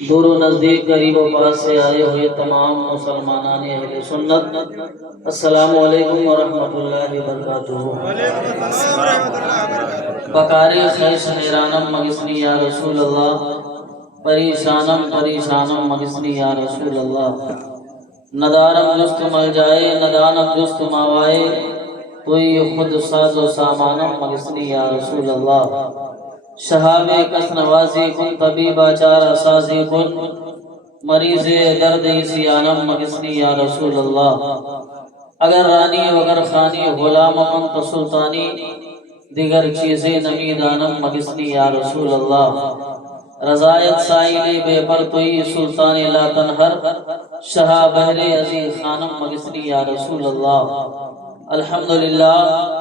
دور و نزدیک قریب و پاس سے آئے ہوئے تمام مسلمانان اہل سنت، السلام علیکم ورحمۃ اللہ وبرکاتہ۔ بکاری خیش حیرانم مگسنی یا رسول اللہ، پریشانم پریشانم مگسنی یا رسول اللہ۔ ندارم جست مل جائے ندانم جست ماوائے، توئی خود ساز و سامانم مگسنی یا رسول اللہ۔ شہاب کس نوازی کن طبیبہ چارہ سازی کن، مریض درد سیانم مگسنی یا رسول اللہ۔ اگر رانی وگر خانی غلام من تو سلطانی، دیگر چیزیں نمی دانم مگسنی یا رسول اللہ۔ رضایت سائلی بے پر توئی سلطان لا تنہر، شہا بہر عزیز خانم مگسنی یا رسول اللہ۔ الحمدللہ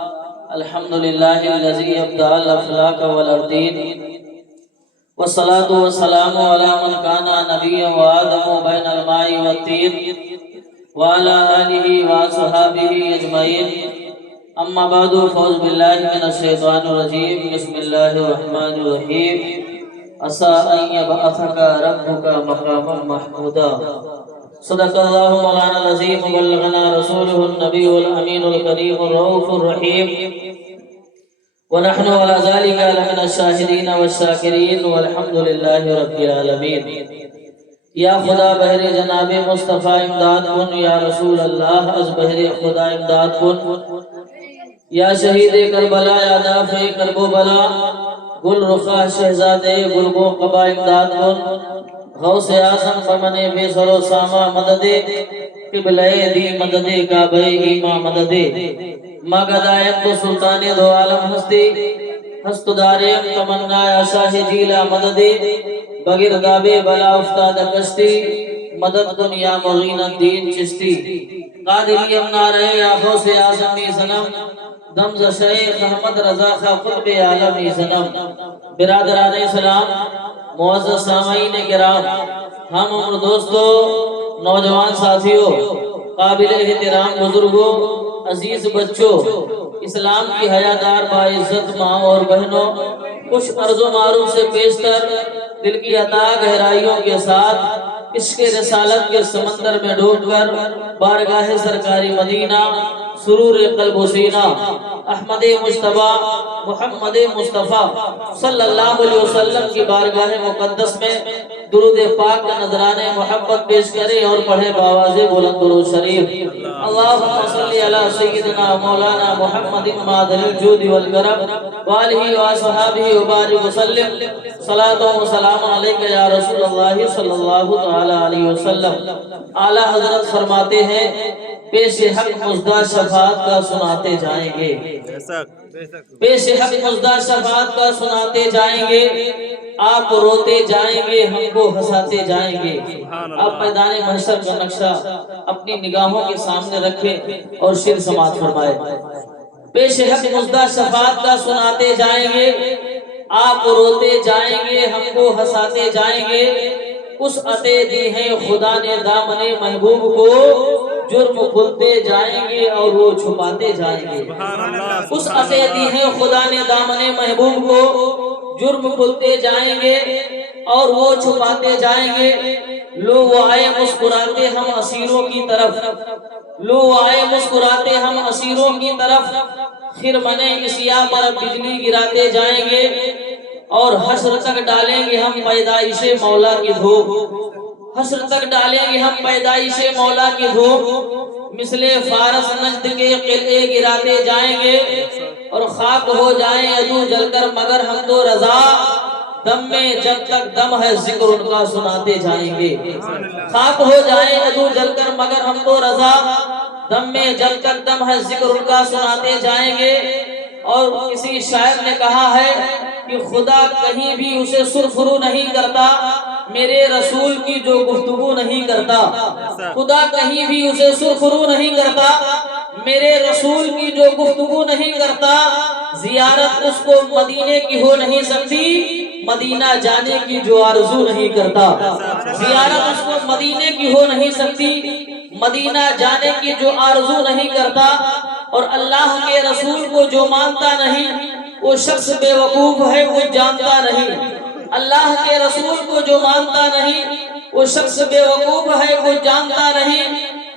الحمدللہ الذی ابدع الافلاک والارضین، والصلاة والسلام علی من کان نبیا وآدم بین الماء والطین، وعلی آلہ واصحابہ اجمعین۔ اما بعد فاعوذ باللہ من الشیطان الرجیم، بسم اللہ الرحمن الرحیم۔ عسیٰ ان یبعثک ربک مقاما محمودا۔ صدق اللہ مولانا العظیم، وبلغنا رسولہ النبی الامین الکریم الرؤوف الرحیم، ونحن على ذلك لمن الشاہدین والشاکرین، والحمد للہ رب العالمین۔ یا خدا بہر جناب مصطفیٰ امداد کن، یا رسول اللہ از بہر خدا امداد کن۔ یا شہید کربلا یا دافع کرب و بلا، گل رخا شہزاد گل کو قبا امداد کن۔ غوث اعظم بمن بے سر و ساما مدد، قبلہ دی مدد کعبہ ایما مدد۔ مگدائم تو سلطان دو عالم ہستی، ہست داریم تمنا یا شاہ جیلا مدد۔ بغیر دابے بلا افتاد کشتی، مدد کن یا مغین الدین چشتی۔ قادری امنارے یا غوث اعظمی سنم، دمز شیخ احمد رضا خا قطب عالمی سنم۔ برادران اسلام، معزز سامعین کرام، ہم عمر دوستو، نوجوان ساتھیوں، قابل احترام بزرگوں، عزیز بچوں، اسلام کی حیادار باعزت ماں اور بہنوں، کچھ عرض و معروف سے پیشتر دل کی عطا گہرائیوں کے ساتھ عشق رسالت کے سمندر میں ڈوب کر بارگاہ سرکاری مدینہ، سرور قلب و سینہ، احمد مجتبیٰ محمد مصطفیٰ صلی اللہ علیہ وسلم کی بارگاہ مقدس میں درود پاک کا نذرانے محبت پیش کرے اور پڑھے بآواز بلند درود شریف۔ اللہم صلی علی سیدنا مولانا محمد معدن الجود والکرم، وآلہ وصحابہ وبارک وسلم۔ صلاۃ و سلام علیکہ یا رسول اللہ صلی اللہ تعالی علیہ وسلم۔ اعلیٰ حضرت فرماتے ہیں، پیش حق مزدہ شفاعت کا سناتے جائیں گے، پیش حق مزدہ شفاعت کا سناتے جائیں گے۔ آپ روتے جائیں گے، ہم کو ہنساتے جائیں گے۔ آپ میدان محشر کا نقشہ اپنی نگاہوں کے سامنے رکھیں اور شعر سماعت فرمائے۔ پیش حق مزدہ شفاعت کا سناتے جائیں گے، آپ روتے جائیں گے، ہم کو ہنساتے جائیں گے۔ اس عطے دی ہیں خدا نے دامن محبوب کو، جرم کھلتے جائیں گے اور وہ چھپاتے جائیں گے۔ اس عطے دی ہیں خدا نے دامن محبوب کو، جرم کھلتے جائیں گے اور وہ چھپاتے جائیں گے۔ لو آئے مسکراتے ہم اسیروں کی طرف، لو آئے مسکراتے ہم اسیروں کی طرف، خرمن اسیا پر بجلی گراتے جائیں گے اور حشر تک ڈالیں گے ہم پیدائش مولا کی دھوپ، حشر تک ڈالیں گے ہم پیدائش مولا کی دھوپ۔ مثل فارس نجد کے قلعے گراتے جائیں گے اور خاک ہو جائیں عدو جل کر مگر ہم تو رضا، دم میں جب تک دم ہے ذکر ان کا سناتے جائیں گے۔ خاک ہو جائیں عدو جل کر مگر ہم تو رضا، دم میں جب تک دم ہے ذکر ان کا سناتے جائیں گے۔ اور کسی شاعر نے کہا ہے کہ خدا کہیں بھی اسے سرخرو نہیں کرتا، میرے رسول کی جو گفتگو نہیں کرتا۔ خدا کہیں بھی اسے سرخرو نہیں کرتا، میرے رسول کی جو گفتگو نہیں کرتا۔ زیارت اس کو مدینے کی ہو نہیں سکتی، مدینہ جانے کی جو آرزو نہیں کرتا۔ زیارت اس کو مدینے کی ہو نہیں سکتی، مدینہ جانے کی جو آرزو نہیں کرتا۔ اور اللہ کے رسول کو جو مانتا نہیں، وہ شخص بے وقوف ہے، وہ جانتا نہیں۔ اللہ کے رسول کو جو مانتا نہیں وہ شخص بے وقوف ہے، وہ جانتا نہیں۔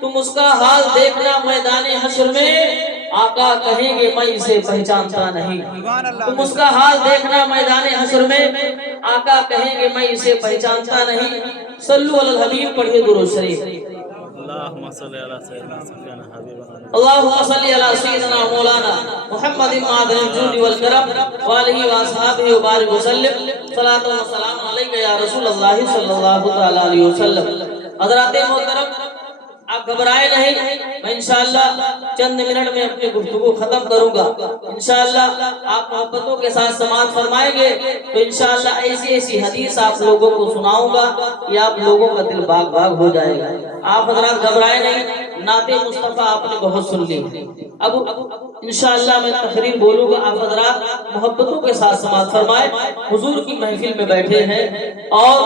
تم اس کا حال دیکھنا میدان حشر میں، آقا کہیں گے میں اسے پہچانتا نہیں۔ تم اس کا حال دیکھنا میدان حشر میں، آقا کہیں گے میں اسے پہچانتا نہیں۔ صلو علی الحبیب، پڑھیے درود شریف۔ اللهم صل على سيدنا سفيان حبيبنا اللهم صل على سيدنا مولانا محمد معدن الجود والكرم وآلہ وآصحابہ وبارک وسلم۔ صلاۃ و سلام علیک یا رسول اللہ صلی اللہ تعالی علیہ وسلم۔ حضرات محترم، آپ گھبرائے نہیں، میں انشاءاللہ چند منٹ میں اپنی گفتگو ختم کروں گا۔ انشاءاللہ آپ محبتوں کے ساتھ سماعت فرمائیں گے تو انشاءاللہ ایسی ایسی حدیث آپ لوگوں کو سناؤں گا کہ آپ لوگوں کا دل باغ باغ ہو جائے گا۔ آپ حضرات گھبرائے نہیں، نعت مصطفیٰ آپ نے بہت سن لی۔ اب انشاءاللہ میں تقریر بولوں گا، آپ حضرات محبتوں کے ساتھ سماعت فرمائیں۔ حضور کی محفل میں بیٹھے ہیں اور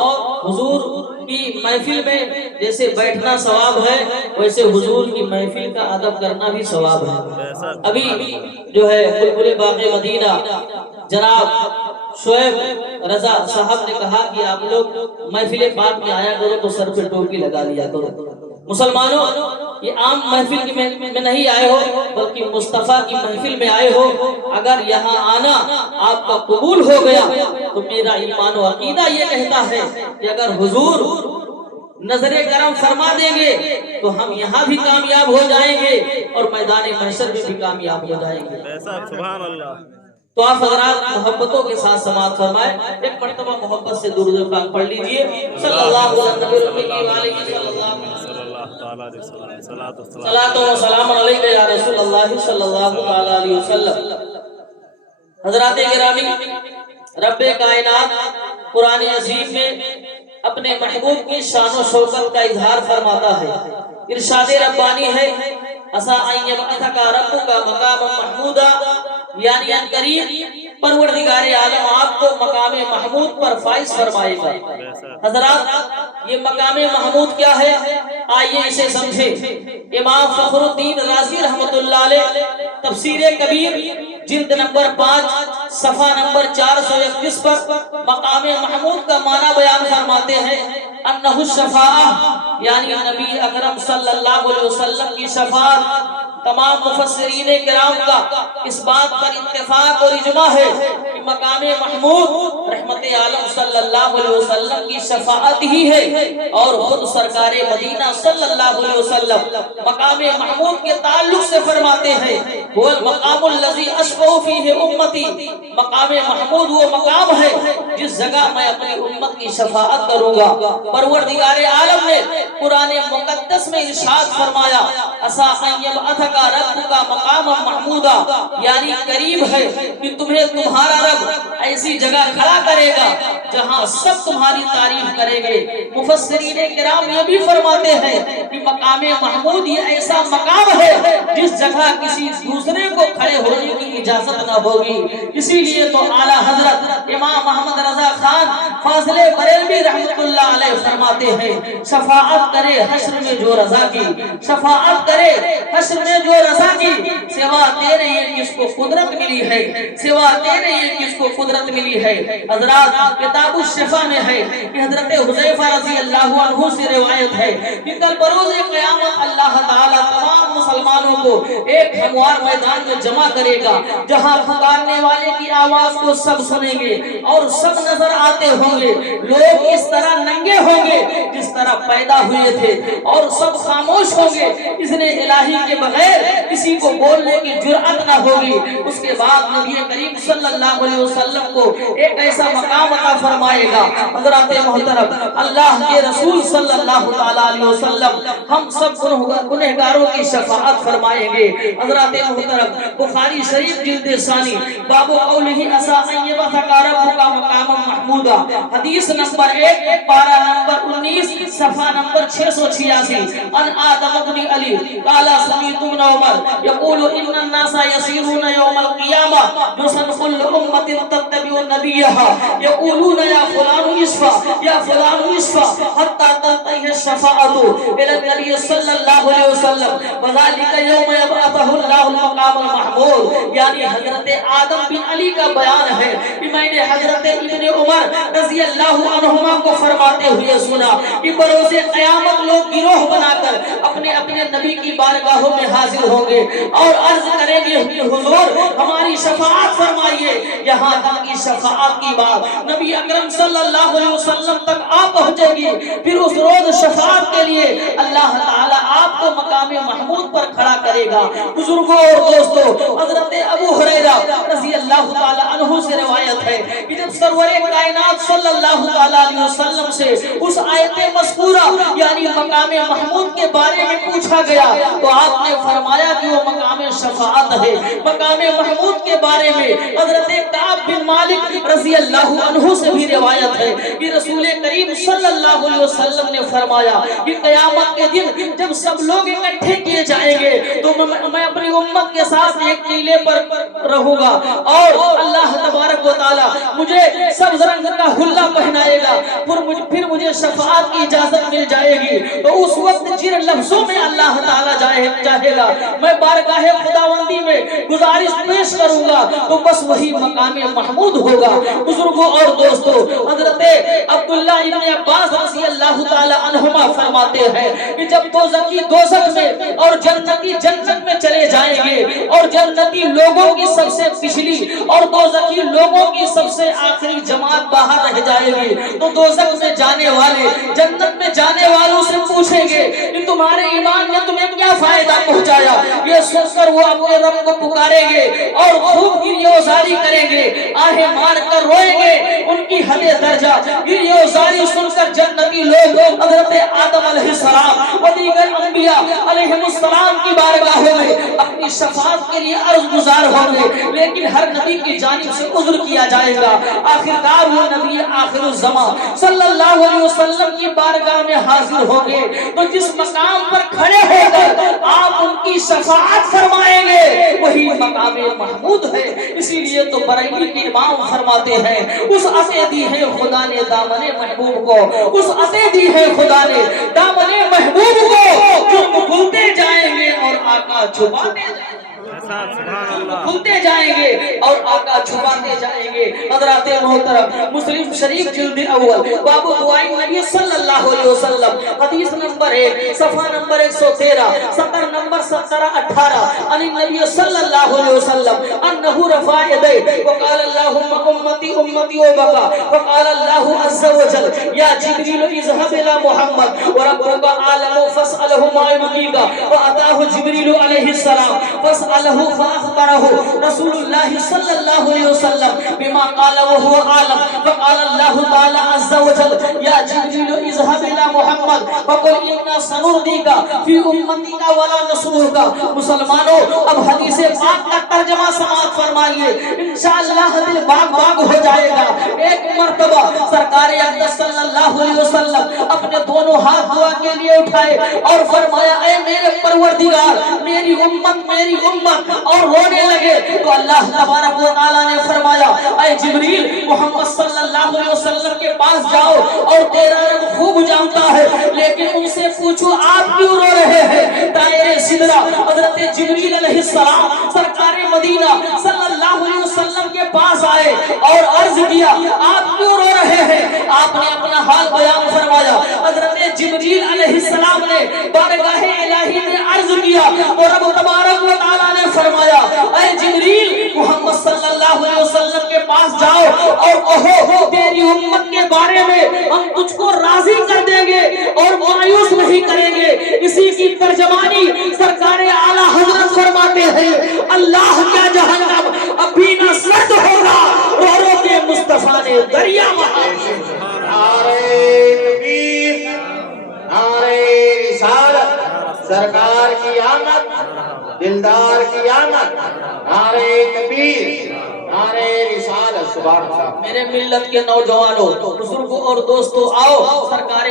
حضور کی محفل میں جیسے بیٹھنا ثواب ہے ویسے حضور کی محفل کا ادب کرنا بھی ثواب ہے۔ ابھی جو ہے بلبل باغ مدینہ جناب شعیب رضا صاحب نے کہا کہ آپ لوگ محفل پاک میں آیا کرو تو سر پہ ٹوپی لگا لیا کرو۔ مسلمانوں، یہ عام محفل میں نہیں آئے ہو بلکہ مصطفیٰ کی محفل میں آئے ہو۔ اگر یہاں آنا آپ کا قبول ہو گیا تو میرا ایمان و عقیدہ یہ کہتا ہے کہ اگر حضور نظر کرم فرما دیں گے تو ہم یہاں بھی کامیاب ہو جائیں گے اور میدان محشر میں بھی کامیاب ہو جائیں گے۔ سبحان اللہ۔ تو آپ حضرات محبتوں کے ساتھ سماعت فرمائیں، ایک مرتبہ محبت سے درود پاک پڑھ لیجئے۔ صلی اللہ علیہ وسلم، صلاۃ و سلام علیک یا رسول اللہ صلی اللہ تعالی علیہ وسلم۔ حضرات گرامی، رب کائنات قرآن عظیم میں اپنے محبوب کی شان و شوکت کا اظہار فرماتا ہے۔ ارشاد ربانی ہے، عسیٰ ان یبعثک ربک مقاما محمودا، یعنی ان قریب پروردگار عالم آپ کو مقام محمود پر فائز فرمائے گا۔ حضرات یہ مقام محمود کیا ہے؟ آئیے اسے سمجھیں۔ امام فخر الدین رازی رحمت اللہ علیہ تفسیر کبیر جلد نمبر 5 صفحہ نمبر 431 پر مقام محمود کا معنی بیان فرماتے ہیں، انہ الشفاعہ، یعنی نبی اکرم صلی اللہ علیہ وسلم کی شفاعت۔ تمام مفسرین کرام کا اس بات پر اتفاق اور اجماع ہے کہ مقام محمود رحمت عالم صلی اللہ علیہ وسلم کی شفاعت ہی ہے، اور خود سرکار مدینہ صلی اللہ علیہ وسلم مقام محمود کے تعلق سے فرماتے ہیں، وہ المقام الذی اشفع فیہ امتی، مقام محمود وہ مقام ہے جس جگہ میں اپنی امت کی شفاعت کروں گا۔ پروردگار عالم نے قرآن مقدس میں ارشاد فرمایا، عسیٰ ان یبعثک ربک مقاما محمودا، یعنی قریب ہے کہ تمہیں تمہارا رب ایسی جگہ کھڑا کرے گا جہاں سب تمہاری تعریف کریں گے۔ مفسرین کرام یہ بھی فرماتے ہیں کہ مقام محمود یہ ایسا مقام ہے جس جگہ کسی دوسرے کو کھڑے ہونے کی اجازت نہ ہوگی۔ اسی لیے تو اعلیٰ حضرت امام محمد رضا خان فاضل بریلوی رحمت اللہ علیہ فرماتے ہیں، شفاعت کرے حشر میں جو رضا کی، شفاعت کرے حشر میں جو رضا کی، سوا تیرے یہ کس کو قدرت ملی ہے، سوا تیرے یہ کس کو قدرت ملی ہے۔ حضرات کتاب الشفا میں ہے کہ حضرت حذیفہ رضی اللہ عنہ سے روایت ہے کہ کل بروز قیامت اللہ تعالیٰ تمام مسلمانوں کو ایک ہموار میدان میں جمع کرے گا جہاں پکارنے والے کی آواز کو سب سنیں گے اور سب نظر آتے ہوں گے۔ لوگ اس طرح ننگے ہوں گے جس طرح پیدا ہوئے تھے اور سب خاموش ہوں گے، اذن الہی کے بغیر کسی کو بولنے کی جرأت نہ ہوگی۔ اس کے بعد نبی کریم صلی اللہ علیہ وسلم کو ایک ایسا مقام عطا فرمائے گا۔ حضرات محترم، اللہ کے رسول صلی اللہ علیہ وسلم ہم سب گنہگاروں کی شفاعت فرمائیں گے۔ حضرات محترم، بخاری شریف جلد ثانی باب قولہ عسیٰ ان یبعثک ربک مقاما محمودا، حدیث نمبر 1 پارہ نمبر 19 صفحہ نمبر 686 ان آدم بن علی قال سمیعت ابن عمر یقول ان الناس یسیرون یوم القیامہ یصنف الامت تتبع نبیها یقولون یا فلان اشفع یا فلان اشفع حتی تنتهي الشفاعة الى النبی صلی اللہ علیہ وسلم وذلك یوم یبعثه اللہ المقام المحمود. یعنی حضرت آدم بن علی کا بیان ہے کہ میں نے حضرت ابن عمر رضی اللہ عنہما کو فرماتے ہوئے سنا کہ بروز قیامت لوگ گروہ بنا کر اپنے اپنے نبی کی بارگاہوں میں حاضر ہوں گے اور عرض کریں گے حضور ہماری شفاعت فرمائیے. یہاں تک کی شفاعت کی بات نبی اکرم صلی اللہ علیہ وسلم تک آ پہنچے گی. پھر اس روز شفاعت کے لیے اللہ تعالی آپ کو مقام محمود پر کھڑا کرے گا. بزرگوں اور دوستوں حضرت ابو ہریرہ رضی اللہ تعالی عنہ سے روایت ہے کہ جب سرور کائنات صلی اللہ تعالی علیہ وسلم سے اس آیت مذکورہ یعنی مقام محمود کے بارے میں پوچھا گیا تو آپ نے فرمایا کہ وہ مقام شفاعت ہے. مقام محمود کے بارے میں حضرت کعب بن مالک رضی اللہ عنہ سے بھی روایت ہے کہ رسول کریم صلی اللہ علیہ وسلم نے فرمایا کہ قیامت کے دن جب سب لوگ اکٹھے کیے جائیں گے تو میں اپنی امت کے ساتھ ایک ٹیلے پر رہوں گا اور اللہ تبارک و تعالی مجھے سبز رنگ کا حلہ پہنائے گا. پھر مجھے شفاعت کی اجازت مل جائے گی. تو اس وقت جن لفظوں میں اللہ تعالی چاہے گا میں بارگاہ خداوندی میں گزارش پیش کروں گا تو بس وہی مقام محمود ہوگا. بزرگوں اور دوستوں حضرت عبداللہ ابن عباس رضی اللہ تعالی عنہما فرماتے ہیں کہ جب دوزخی دوزخ میں اور جنتی جنت میں چلے جائیں گے اور جنتی لوگوں کی سب سے پچھلی اور دوزخی لوگوں کی سب سے آخری جماعت باہر رہ جائے گی تو دوزخ میں جانے والے جنت میں جانے والوں سے پوچھیں گے کہ تمہارے ایمان نے تمہیں کیا فائدہ پہنچایا. یہ سن کر وہ اپنے رب کو پکاریں گے اور خوب گریہوزاری کریں گے, آہیں مار کر روئیں گے. ان کی حد درجہ گریہوزاری سن کر جنتی لوگ حضرت آدم علیہ السلام و دیگر انبیاء علیہ السلام کی بارگاہوں میں اپنی شفاعت کے لیے عرض گزار ہوں گے. لیکن ہر نبی کی جانب سے عذر کیا جائے گا. آخرکار وہ نبی آخر الزمان صلی اللہ علیہ وسلم کی بارگاہ میں حاضر ہوں گے تو جس مقام پر کھڑے ہو کر آپ ان کی شفاعت فرمائیں گے وہی مقام محمود ہے. اسی لیے تو بریلی کے امام فرماتے ہیں اس عطے دی ہے خدا نے دامن محبوب کو, اس عطے دی ہے خدا نے دامن محبوب کو. جرم کھلتے جائیں گے اور آقا چھپاتے جائیں گے, کھلتے جائیں گے اور آقا چھپاتے جائیں گے. حضرات محترم مسلم شریف جلد اول باب دعائیں نبی صلی اللہ علیہ وسلم حدیث نمبر 1 صفحہ نمبر 113 سطر نمبر 17-18 عن النبی صلی اللہ علیہ وسلم انه رفع يديه وقال اللهم امتي امتي وبقى فقال الله عز وجل يا جبريل اذهب الى محمد وربك عالم فاساله ما يبغيك واتاه جبريل عليه السلام فاساله فاخبره رسول الله صلى الله عليه وسلم بما قال وهو عالم فقال الله تعالى عز وجل يا جبريل اذهب الى محمد فقل انا سنرضيك في امتك ولا نسوءك. مسلمانوں اب حدیث پاک کا ترجمہ سماعت فرمائیے, انشاءاللہ دل باغ باغ ہو جائے گا. ایک مرتبہ سرکار اقدس صلی اللہ علیہ وسلم اپنے دونوں ہاتھ دعا کے لیے اٹھائے اور فرمایا اے میرے پروردگار میری امت اور رونے لگے. تو اللہ تبارک و تعالی نے فرمایا اے جبریل محمد صلی اللہ علیہ وسلم کے پاس جاؤ اور تیرا رب خوب جانتا ہے لیکن ان سے پوچھو آپ کیوں رو رہے ہیں. دائرے سدرہ حضرت جبریل علیہ السلام سرکار مدینہ صلی اللہ علیہ وسلم کے پاس آئے اور عرض کیا آپ کیوں رو رہے ہیں. آپ نے اپنا حال بیان فرمایا. حضرت جبریل علیہ السلام نے بارگاہ الہی میں عرض کیا تو رب تبارک و تعالی نے فرمایا اے جبریل محمد صلی اللہ علیہ وسلم کے پاس جاؤ اور کہو تیری امت کے بارے میں ہم تجھ کو راضی کر دیں گے اور مایوس نہیں کریں گے. اسی کی ترجمانی سرکار اعلی حضرت فرماتے ہیں اللہ کا جہنم ابھی نہ سرد ہوگا رو رو کے مصطفیٰ نے دریا بہا. نعرہ تکبیر, نعرہ رسالت, سرکار کی آمد, دلدار کی آمد, نعرہ تکبیر, نعرہ رسالت. سبحان اللہ. میرے ملت کے نوجوانوں بزرگوں اور دوستوں آؤ سرکار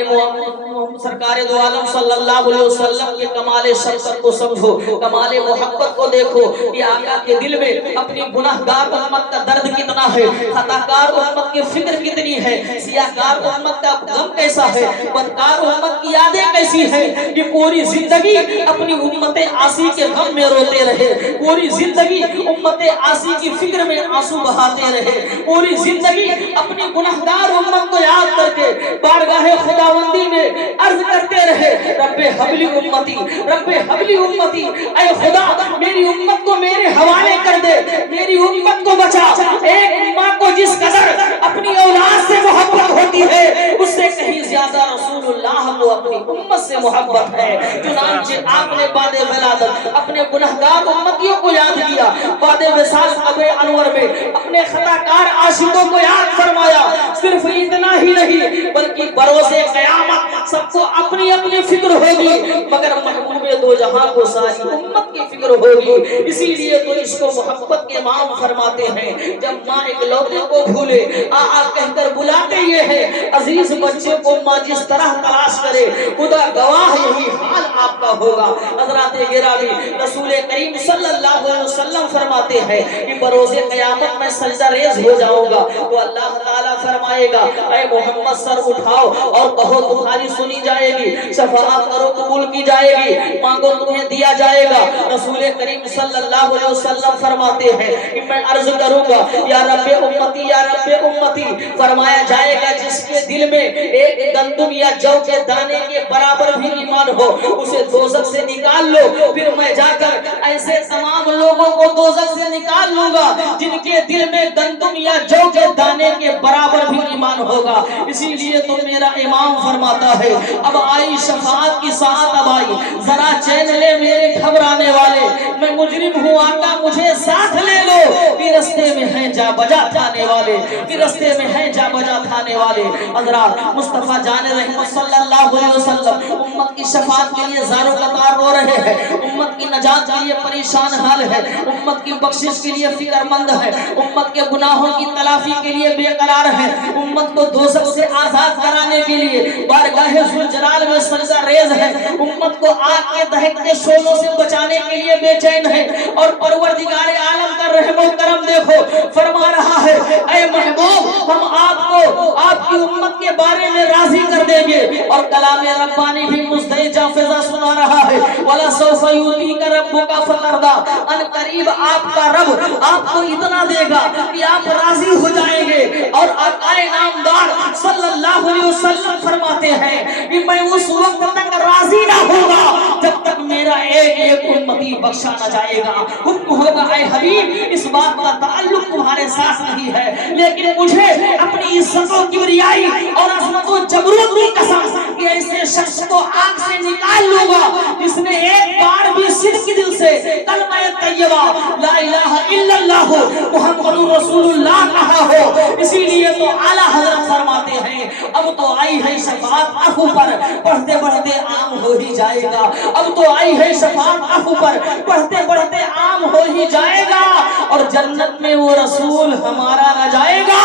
سرکار دو عالم صلی اللہ علیہ وسلم کے کمال شفقت کو سمجھو، کمال محبت کو دیکھو کہ آقا کے دل میں اپنی گناہگار امت کا درد کتنا ہے، خطاکار امت کی فکر کتنی ہے، سیاہکار امت کا غم کیسا ہے، بدکار امت کی یادیں کیسی ہے، کہ پوری زندگی اپنی امت عاصی کے غم میں روتے رہے، پوری زندگی امت عاصی کی فکر میں آنسو بہاتے رہے، پوری زندگی اپنی گناہگار امت کو یاد کر کے بارگاہ خداوندی میں عرض کرتے رہے، رب حبلی امتی، رب حبلی امتی، اے خدا میری امت کو میرے حوالے کر دے، میری امت کو بچا۔ ایک ماں کو جس قدر اپنی اولاد سے محبت ہوتی ہے، اس سے کہیں زیادہ رسول اللہ کو اپنی امت سے محبت ہے۔ چنانچہ آپ نے بعد ولادت اپنے گنہگار امتیوں کو یاد کیا، بعد وصال قبر انور میں اپنے خطاکار عاشقوں کو یاد فرمایا۔ صرف اتنا ہی نہیں بلکہ بروز قیامت سب کو اپنی اپنی فکر ہوگی، مگر محبوب دو جہاں کو ساری امت کی فکر ہوگی۔ اسی لیے تو اس کو محبت کے امام فرماتے ہیں۔ جب ماں ایک لوتے کو بھولے آ کہہ کر بلاتے یہ ہے، عزیز بچے کو ماں جس طرح تلاش کرے، خدا گواہ یہی حال آپ کا ہوگا۔ حضرات گرامی، رسول کریم صلی اللہ علیہ وسلم فرماتے ہیں کہ بروز قیامت میں سجدہ ریز ہو جاؤں گا تو اللہ تعالیٰ فرمائے گا اے محمد سر اٹھاؤ اور کہو تمہاری سنی جائے گی، شفاعت کرو قبول کی جائے گی، مانگو تمہیں دیا جائے گا۔ رسول کریم صلی اللہ علیہ وسلم فرماتے ہیں کہ میں عرض کروں گا یا رب امتی یا رب امتی، فرمایا جائے گا جس کے دل میں ایک گندم یا جو کے دانے کے برابر بھی ایمان ہو اسے دوزخ سے نکال لو، پھر میں جا کر ایسے تمام لوگوں کو دوزخ سے نکال لوں گا جن کے دل میں گندم یا جو کے دانے کے برابر بھی ایمان ہوگا۔ اسی لیے تو میرا امام فرماتا ہے اب آئی شفاعت کی ساعت، اب آئی ذرا چین لے میرے گھبرانے والے، میں مجرم ہوں آقا مجھے ساتھ لے لو، کہ رستے میں ہیں جا بجا تھانے والے، کہ رستے میں ہیں جا بجا تھانے والے۔ حضرات مصطفیٰ جان رحمت صلی اللہ علیہ وسلم امت کی شفاعت کے لیے زارو قطار رو رہے ہیں، امت کی نجات کے لیے پریشان حال ہے، امت کی بخشش کے لیے فکر مند ہے، امت کے گناہوں کی تلافی کے لیے بے قرار ہے، امت کو دوزخ سے آزاد کرانے کے لیے بارگاہ ذوالجلال میں سجدہ ریز ہے، امت کو آگ کے دہکتے شعلوں سے بچانے کے لیے بے چین ہے، اور پروردگار عالم کا رحم و کرم دیکھو فرما رہا ہے اے محبوب ہم آپ کو آپ کی امت کے بارے میں راضی کر دیں گے، اور کلام ربانی بھی مزدحج فضا سنا رہا ہے وَلَا سَوْفَ يُؤْتِيكَ رَبُّكَ فَتَرْضَىٰ، ان قریب آپ کا رب آپ کو اتنا دے گا کہ آپ راضی ہو جائیں گے۔ اور آقا نامدار صلی اللہ علیہ وسلم فرماتے ہیں کہ میں اس وقت تک راضی نہ ہوگا جب تک میرا ایک ایک امتی بخشا نہ جائے گا۔ حکم ہوگا اے حبیب اس بات کا تعلق تمہارے ساتھ نہیں ہے، لیکن مجھے اپنی عزت و کبریائی اور عظمت و جبروت کی قسم کہ ایسے شخص کو آگ سے نکال لوں گا جس نے ایک بار بھی صدق دل سے کلمہ طیبہ لا الہ الا اللہ محمد رسول اللہ کہا ہو۔ اسی لیے تو اعلیٰ حضرت فرماتے ہیں اب تو آئی ہے شفاعت افو پر پڑھتے پڑھتے عام ہو ہی جائے گا، اب تو آئی ہے شفاعت افو پر پڑھتے پڑھتے عام ہو ہی جائے گا، اور جنت میں وہ رسول ہمارا نہ جائے گا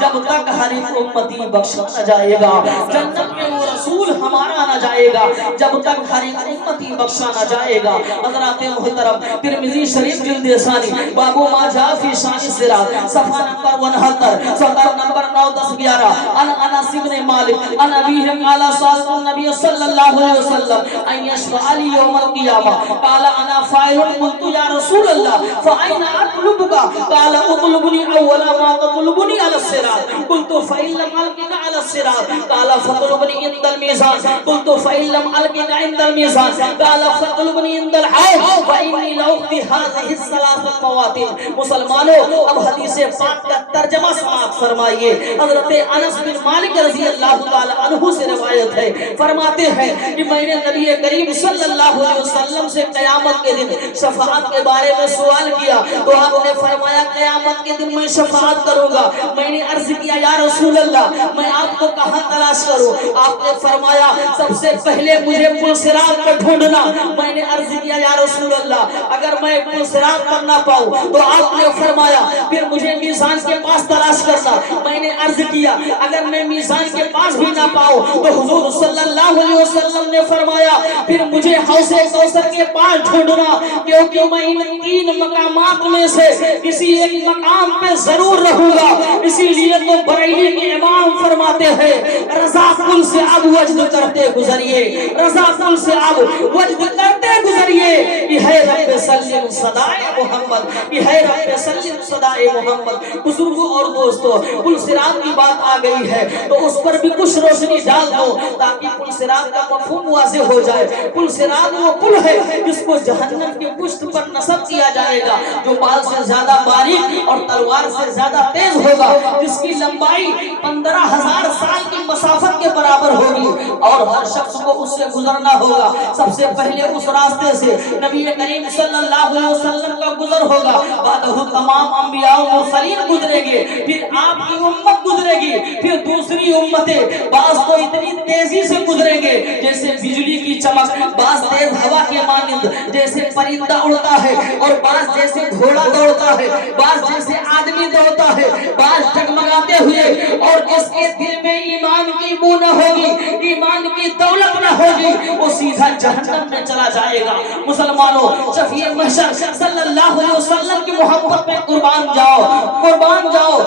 جب تک ہر ایک امتی بخشا نہ جائے گا، جنت میں وہ رسول ہمارا نہ جائے گا جب تک ہر ایک امتی بخشا نہ جائے گا۔ حضرات محترم ترمذی شریف جلد ثانی بابو ما جاء فی شان الصراط صفحہ نمبر 69 سطر نمبر 9 10 11 ان انس بن مالک ان ابیہ قال صلی النبی صلی اللہ علیہ وسلم ان یشفع لی یوم القیامہ قال انا فاعل قلت یا رسول اللہ فأین اطلبک قال اطلبنی اول ما تطلبنی علی الصراط قلت فإن لم ألقك على الصراط قال فاطلبني عند الميزان قلت فإن لم ألقك عند الميزان قال فاطلبني عند الحوض فإني لأخطي هذه الثلاث الفواتح۔ مسلمانوں اب حدیث پاک کا ترجمہ سماعت فرمائیے۔ حضرت انس بن مالک رضی اللہ تعالی عنہ سے روایت ہے، فرماتے ہیں کہ میں نے نبی کریم صلی اللہ علیہ وسلم سے قیامت کے دن شفاعت کے بارے میں سوال کیا تو آپ نے فرمایا قیامت کے دن میں شفاعت کروں گا۔ میں نے عرض کیا یا رسول اللہ میں آپ کو کہاں تلاش کروں؟ آپ نے فرمایا فرمایا سب سے پہلے مجھے پل صراط پر ڈھونڈنا. میں نے عرض کیا یا رسول اللہ اگر میں پل صراط پر نہ پاؤں تو آپ نے فرمایا پھر مجھے میزان کے پاس تلاش کرنا. میں نے عرض کیا اگر میں میزان کے پاس بھی نہ پاؤں تو حضور صلی اللہ علیہ وسلم نے فرمایا پھر مجھے حوض کوثر کے پاس ڈھونڈنا کیونکہ میں ان 3 مقامات میں سے کسی ایک مقام پہ ضرور رہوں گا. اسی لیے تو بریلی کے امام فرماتے ہیں رضا کل سے اب وجد کرتے گزریے, رضا کل سے اب وجد کرتے گزریے. یہ ہے رب سلم صدائے محمد, یہ ہے رب سلم صدائے محمد. بزرگوں اور دوستوں پل صراط کی بات آ گئی ہے تو اس پر بھی کچھ روشنی ڈال دو تاکہ پل صراط کا مفہوم واضح ہو جائے. پل صراط وہ پل ہے جس کو جہنم کے پشت پر نصب کیا جائے گا جو بال سے زیادہ باریک اور تلوار سے زیادہ تیز ہوگا, جس کی لمبائی 15,000 سال کی مسافت کے برابر ہوگی اور ہر شخص کو اس سے گزرنا ہوگا. سب سے پہلے اس راستے سے نبی کریم صلی اللہ علیہ وسلم کا گزر ہوگا, بعد تمام انبیاء و مرسلین گزریں گے, پھر آپ کی امت گزرے گی, پھر دوسری امتیں. بعض تو اتنی تیزی سے گزریں گے جیسے بجلی کی چمک, بعض تیز ہوا کے مانند جیسے پرندہ اڑتا ہے, اور بعض جیسے گھوڑا دوڑتا ہے, بعض جیسے آدمی دوڑتا ہے, بعض ڈگمگاتے ہوئے. اور جس کے دل میں ایمان کی بو نہ ہوگی, ایمان کی دولت نہ ہوگی, وہ سیدھا جہنم میں چلا جائے گا. مسلمانوں شفیع محشر صلی اللہ علیہ وسلم کی محبت میں قربان جاؤ, قربان جاؤ,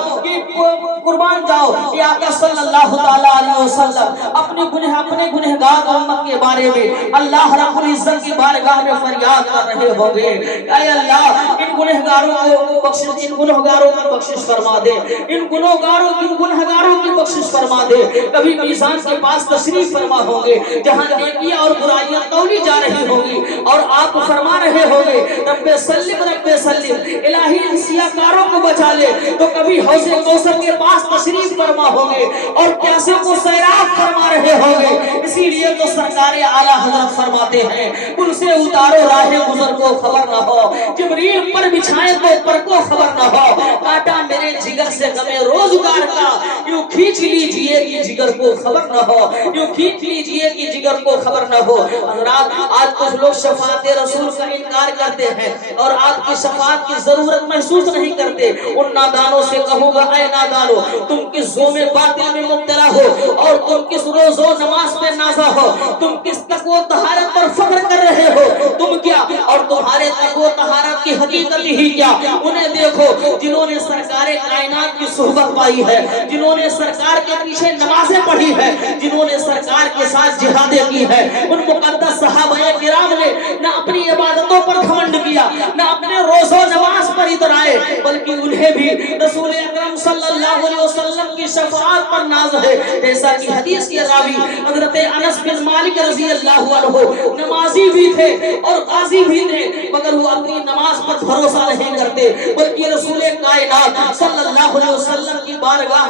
قربان جاؤ. کہ آقا صلی اللہ تعالی علیہ وسلم اپنے گنہگار امت کے بارے میں اللہ رب العزت کی بارگاہ میں فریاد کر رہے ہوں گے اے اللہ ان گنہگاروں کو بخشش, ان گنہگاروں کی بخشش فرما دے, ان گنہگاروں کی بخشش فرما دے. کبھی میزان کے پاس تشریف فرما ہوں گے جہاں نیکیاں اور برائیاں تولی جا رہی ہوں گی اور آپ فرما رہے ہوں گے رب سلم رب سلم, الہی ان سیاکاروں کو بچا لے. تو کبھی حوض کوثر کے پاس تشریف فرما ہوں گے اور پیاسے کو سیراب فرما رہے ہوں گے. اسی لیے تو سرکار اعلی حضرت فرماتے ہیں پل سے اتارو راہ گزر کو خبر نہ ہو, جبریل پر بچھائے تو پر کو خبر نہ ہو, کاٹا میرے جگر سے غم روزگار کا یوں کھینچ لیجئے کہ جگر کو خبر نہ ہو, یوں کھینچ لیجئے کہ جگر کو خبر نہ ہو. حضرات آج کچھ لوگ شفاعت رسول کا انکار کرتے ہیں اور آپ کی شفاعت کی ضرورت محسوس نہیں کرتے. ان نادانوں سے کہوں گا اے نادانو تم کس ظلم باطل میں مبتلا ہو اور تم کس روز و نماز پہ نازا ہو, تم کس تقوی و طہارت پر فخر کر رہے ہو, تم کیا اور تمہارے تقوی و طہارت کی حقیقت ہی کیا. انہیں دیکھو جنہوں نے سرکار کائنات کی صحبت پائی ہے, جنہوں نے سرکار کے پیچھے نمازیں پڑھی ہے, جنہوں نے سرکار کے ساتھ جہادیں کی ہے. ان مقدس صحابہ کرام نے نہ اپنی عبادتوں پر گھمنڈ کیا, نہ اپنے روز و نماز پر اترائے, بلکہ انہیں بھی رسول اکرم صلی اللہ علیہ وسلم کی شفاعت پر ناز ہے. جیسا کہ حدیث کے راوی حضرت انس بن مالک رضی اللہ عنہ نمازی بھی تھے اور غازی بھی تھے, مگر وہ اپنی نماز پر بھروسہ نہیں کرتے بلکہ رسول کائنات صلی اللہ علیہ وسلم کی بارگاہ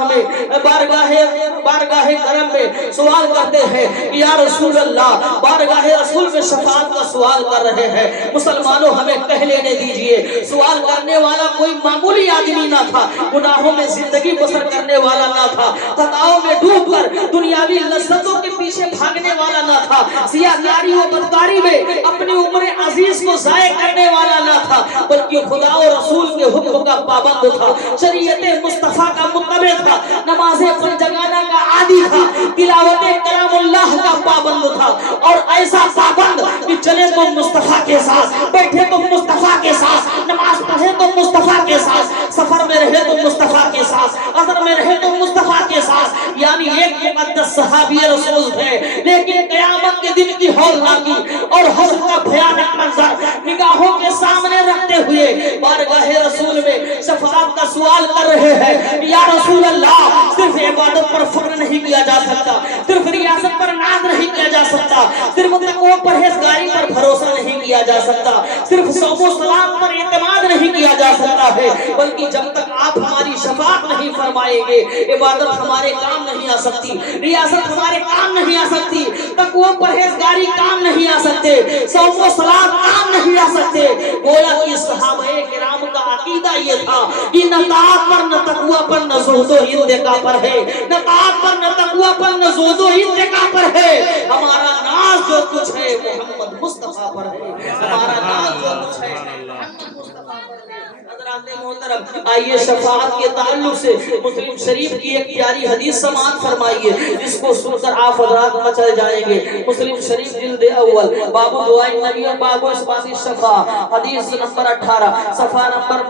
کرم میں سوال کرتے ہیں یا رسول اللہ, بارگاہ رسول میں شفاعت کا سوال کر رہے ہیں. مسلمانوں ہمیں کہہ لینے دیجئے سوال کرنے والا کوئی معمولی آدمی نہ تھا, گناہوں میں زندگی بسر کرنے والا نہ تھا, خطاؤں میں ڈوب کر دنیاوی لذتوں کے پیچھے بھاگنے والا نہ تھا, سیاکاری و بدکاری میں اپنی عمر عزیز کو ضائع کرنے والا نہ تھا, بلکہ خدا و رسول کے حکم کا پابند تھا, شریعت مصطفیٰ کا متبع تھا, نمازیں پر جگانا کا عادی تھا, تلاوت کلام اللہ کا پابند تھا, اور ایسا پابند کہ چلے تو مصطفیٰ کے ساتھ, بیٹھے تو مصطفیٰ کے ساتھ, نماز پڑھے تو مصطفیٰ کے ساتھ, سفر میں رہے تو مصطفیٰ کے ساتھ, عذر میں رہے تو مصطفیٰ کے ساتھ. یعنی ایک مقدس صحابی رسول تھے, لیکن قیامت کے دن کی ہولناکی اور حشر کا بھیانک منظر نگاہوں کے سامنے رکھتے ہوئے بارگاہ رسول میں شفاعت کا سوال کر رہے ہیں یا رسول اللہ, صرف عبادت پر فخر نہیں کیا جا سکتا, صرف ریاست پر ناز نہیں کیا جا سکتا, صرف تقوی و پرہیزگاری پر بھروسہ نہیں کیا جا سکتا, صرف صوم و صلات پر اعتماد نہیں کیا جا سکتا ہے, بلکہ جب تک آپ ہماری شفاعت نہیں فرمائیں گے عبادت ہمارے کام نہیں آ سکتی, ریاست ہمارے کام نہیں آ سکتی, تقوی و پرہیزگاری کام نہیں آ سکتے, صوم و صلات کام نہیں آ سکتے. گویا کہ صحابہ کرام کا عقیدہ یہ تھا کہ نہ طاعت پر نہ تقوی پر نہ زہد و اتقا پر ہے، نہ طاعت پر نہ تقوی پر نہ زہد و اتقا پر ہے، ہمارا ناز جو کچھ ہے محمد مصطفیٰ پر ہے، ہمارا ناز جو کچھ ہے محمد مصطفیٰ پر ہے۔ حضرات محترم، آئیے شفاعت کے تعلق سے مسلم شریف کی ایک پیاری حدیث سماعت فرمائیے، جس کو سن کر آپ حضرات مچل جائیں گے۔ مسلم شریف جلد اول، باب دعائے نبی اور باب اثبات الشفاعہ، حدیث نمبر 18، صفحہ نمبر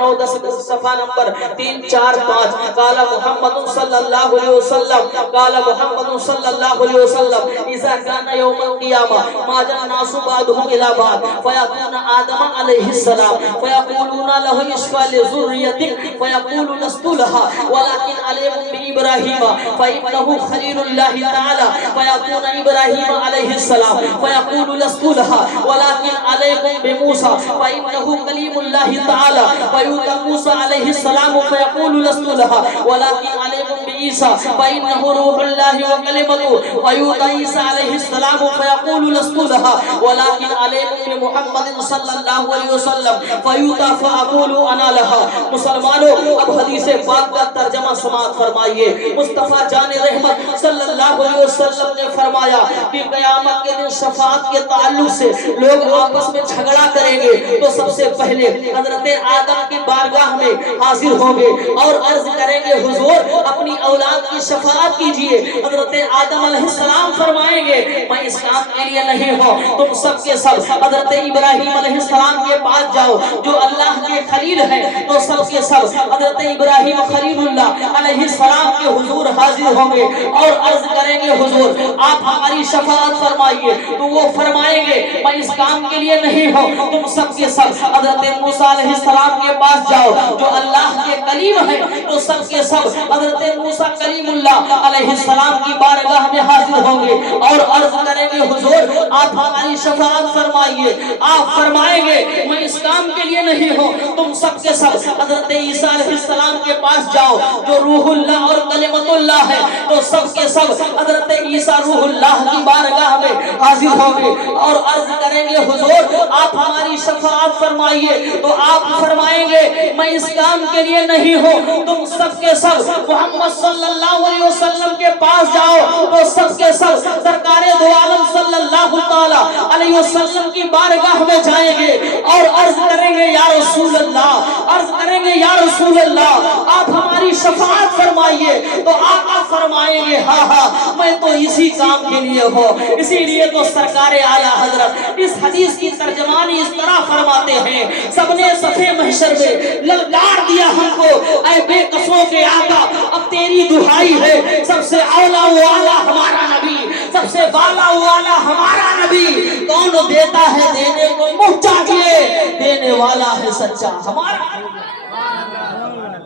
9، صفحہ نمبر 3، 4، 5۔ قال محمد صلی اللہ علیہ وسلم، قال محمد صلی اللہ علیہ وسلم، اذا كان يوم القيامة ماج الناس بعضهم الى بعض فيأتون آدم علیہ السلام فيقولون له اشفع لذريتك فيقول لست لها ولكن عليكم بإبراهيم فإنه خليل الله تعالى، فيأتون إبراهيم عليه السلام فيقول لست لها ولكن عليكم بموسى فإنه كليم الله تعالى، فيؤتى موسى عليه السلام فيقول لست لها ولكن عليكم بعيسى فإنه روح الله وكلمته، فيؤتى عيسى عليه السلام فيقول لست لها ولكن عليكم بمحمد صلی اللہ علیہ وسلم فیوتا فاقول انا لها۔ مسلمانوں، اب حدیث پاک کا ترجمہ سماعت فرمائیے۔ مصطفیٰ جان رحمت صلی اللہ علیہ وسلم نے فرمایا کہ قیامت کے دن شفاعت کے تعلق سے لوگ آپس میں جھگڑا کریں گے تو سب سے پہلے حضرت آدم کی بارگاہ میں حاضر ہوں گے اور عرض کریں گے حضور اپنی اولاد کی شفاعت کیجئے۔ حضرت آدم علیہ السلام فرمائیں گے میں اس کام کے لیے نہیں ہوں، تم سب کے سب حضرت ابراہیم علیہ السلام کے پاس جاؤ جو اللہ کے خلیل ہے، تو سب کے سب حضرت ابراہیم خلیل اللہ علیہ السلام کے حضور حاضر ہوں گے اور عرض کریں گے حضور آپ ہماری شفاعت فرمائیے، تو وہ فرمائیں گے میں اس کام کے لیے نہیں ہوں، تم سب کے سب حضرت موسیٰ علیہ السلام کے پاس جاؤ جو اللہ کے کلیم ہے، تو سب کے سب حضرت موسیٰ کلیم اللہ علیہ السلام کی بارگاہ میں حاضر ہوں گے اور عرض کریں گے حضور آپ ہماری شفاعت فرمائیے۔ آپ فرمائیں گے میں اس کام کے لیے نہیں ہوں، تم سب کے سب حضرت عیسیٰ علیہ السلام کے پاس جاؤ جو روح اللہ اور کلمت اللہ ہے، تو سب کے سب حضرت عیسیٰ روح اللہ کی بارگاہ میں حاضر ہوں گے اور عرض کریں گے حضور آپ ہماری شفاعت فرمائیے، تو آپ فرمائیں گے میں اس کام کے لیے نہیں ہوں، تم سب کے سب محمد صلی اللہ علیہ وسلم کے پاس جاؤ، تو سب کے سب سرکار دو عالم صلی اللہ تعالی علیہ وسلم کی بارگاہ میں جائیں گے اور عرض کریں گے یا رسول اللہ، عرض کریں گے یا رسول اللہ آپ ہماری شفاعت فرمائیے، تو آقا فرمائیں گے ہاں ہاں میں تو اسی کام کے لیے ہوں۔ اسی لیے تو سرکار اعلیٰ حضرت اس حدیث کی ترجمانی اس طرح فرماتے ہیں سب نے صفحے محشر میں للکار دیا ہم کو اے بے قصوں کے آقا اب تیری دہائی ہے، سب سے اولا والا ہمارا نبی، سب سے بالا والا ہمارا نبی، کون دیتا ہے دینے کو منہ چاہیے، دینے والا ہے سچا ہمارا،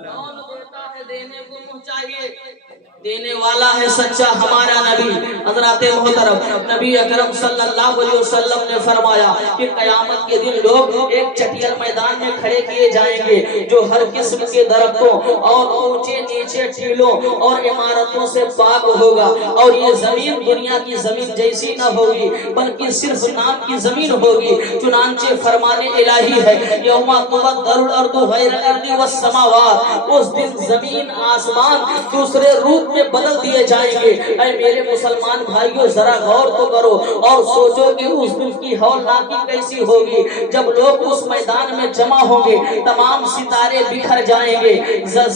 کون دیتا ہے دینے کو منہ چاہیے، دینے والا ہے سچا ہمارا نبی۔ حضرات محترم، نبی اکرم صلی اللہ علیہ وسلم نے فرمایا کہ قیامت کے دن لوگ ایک چٹیل میدان میں کھڑے کیے جائیں گے جو ہر قسم کے درختوں اور اونچے نیچے ٹیلوں اور عمارتوں سے پاک ہوگا، اور یہ زمین دنیا کی زمین جیسی نہ ہوگی بلکہ صرف نام کی زمین ہوگی۔ چنانچہ فرمان الہی ہے یوم تبدل الارض غیر الارض والسماوات، اس دن زمین آسمان دوسرے روپ میں بدل دیے جائیں گے۔ اے میرے مسلمان بھائیوں ذرا غور تو کرو اور سوچو کہ اس دن کی ہولناکی کیسی ہوگی جب لوگ اس میدان میں جمع ہوں گے، تمام ستارے بکھر جائیں گے،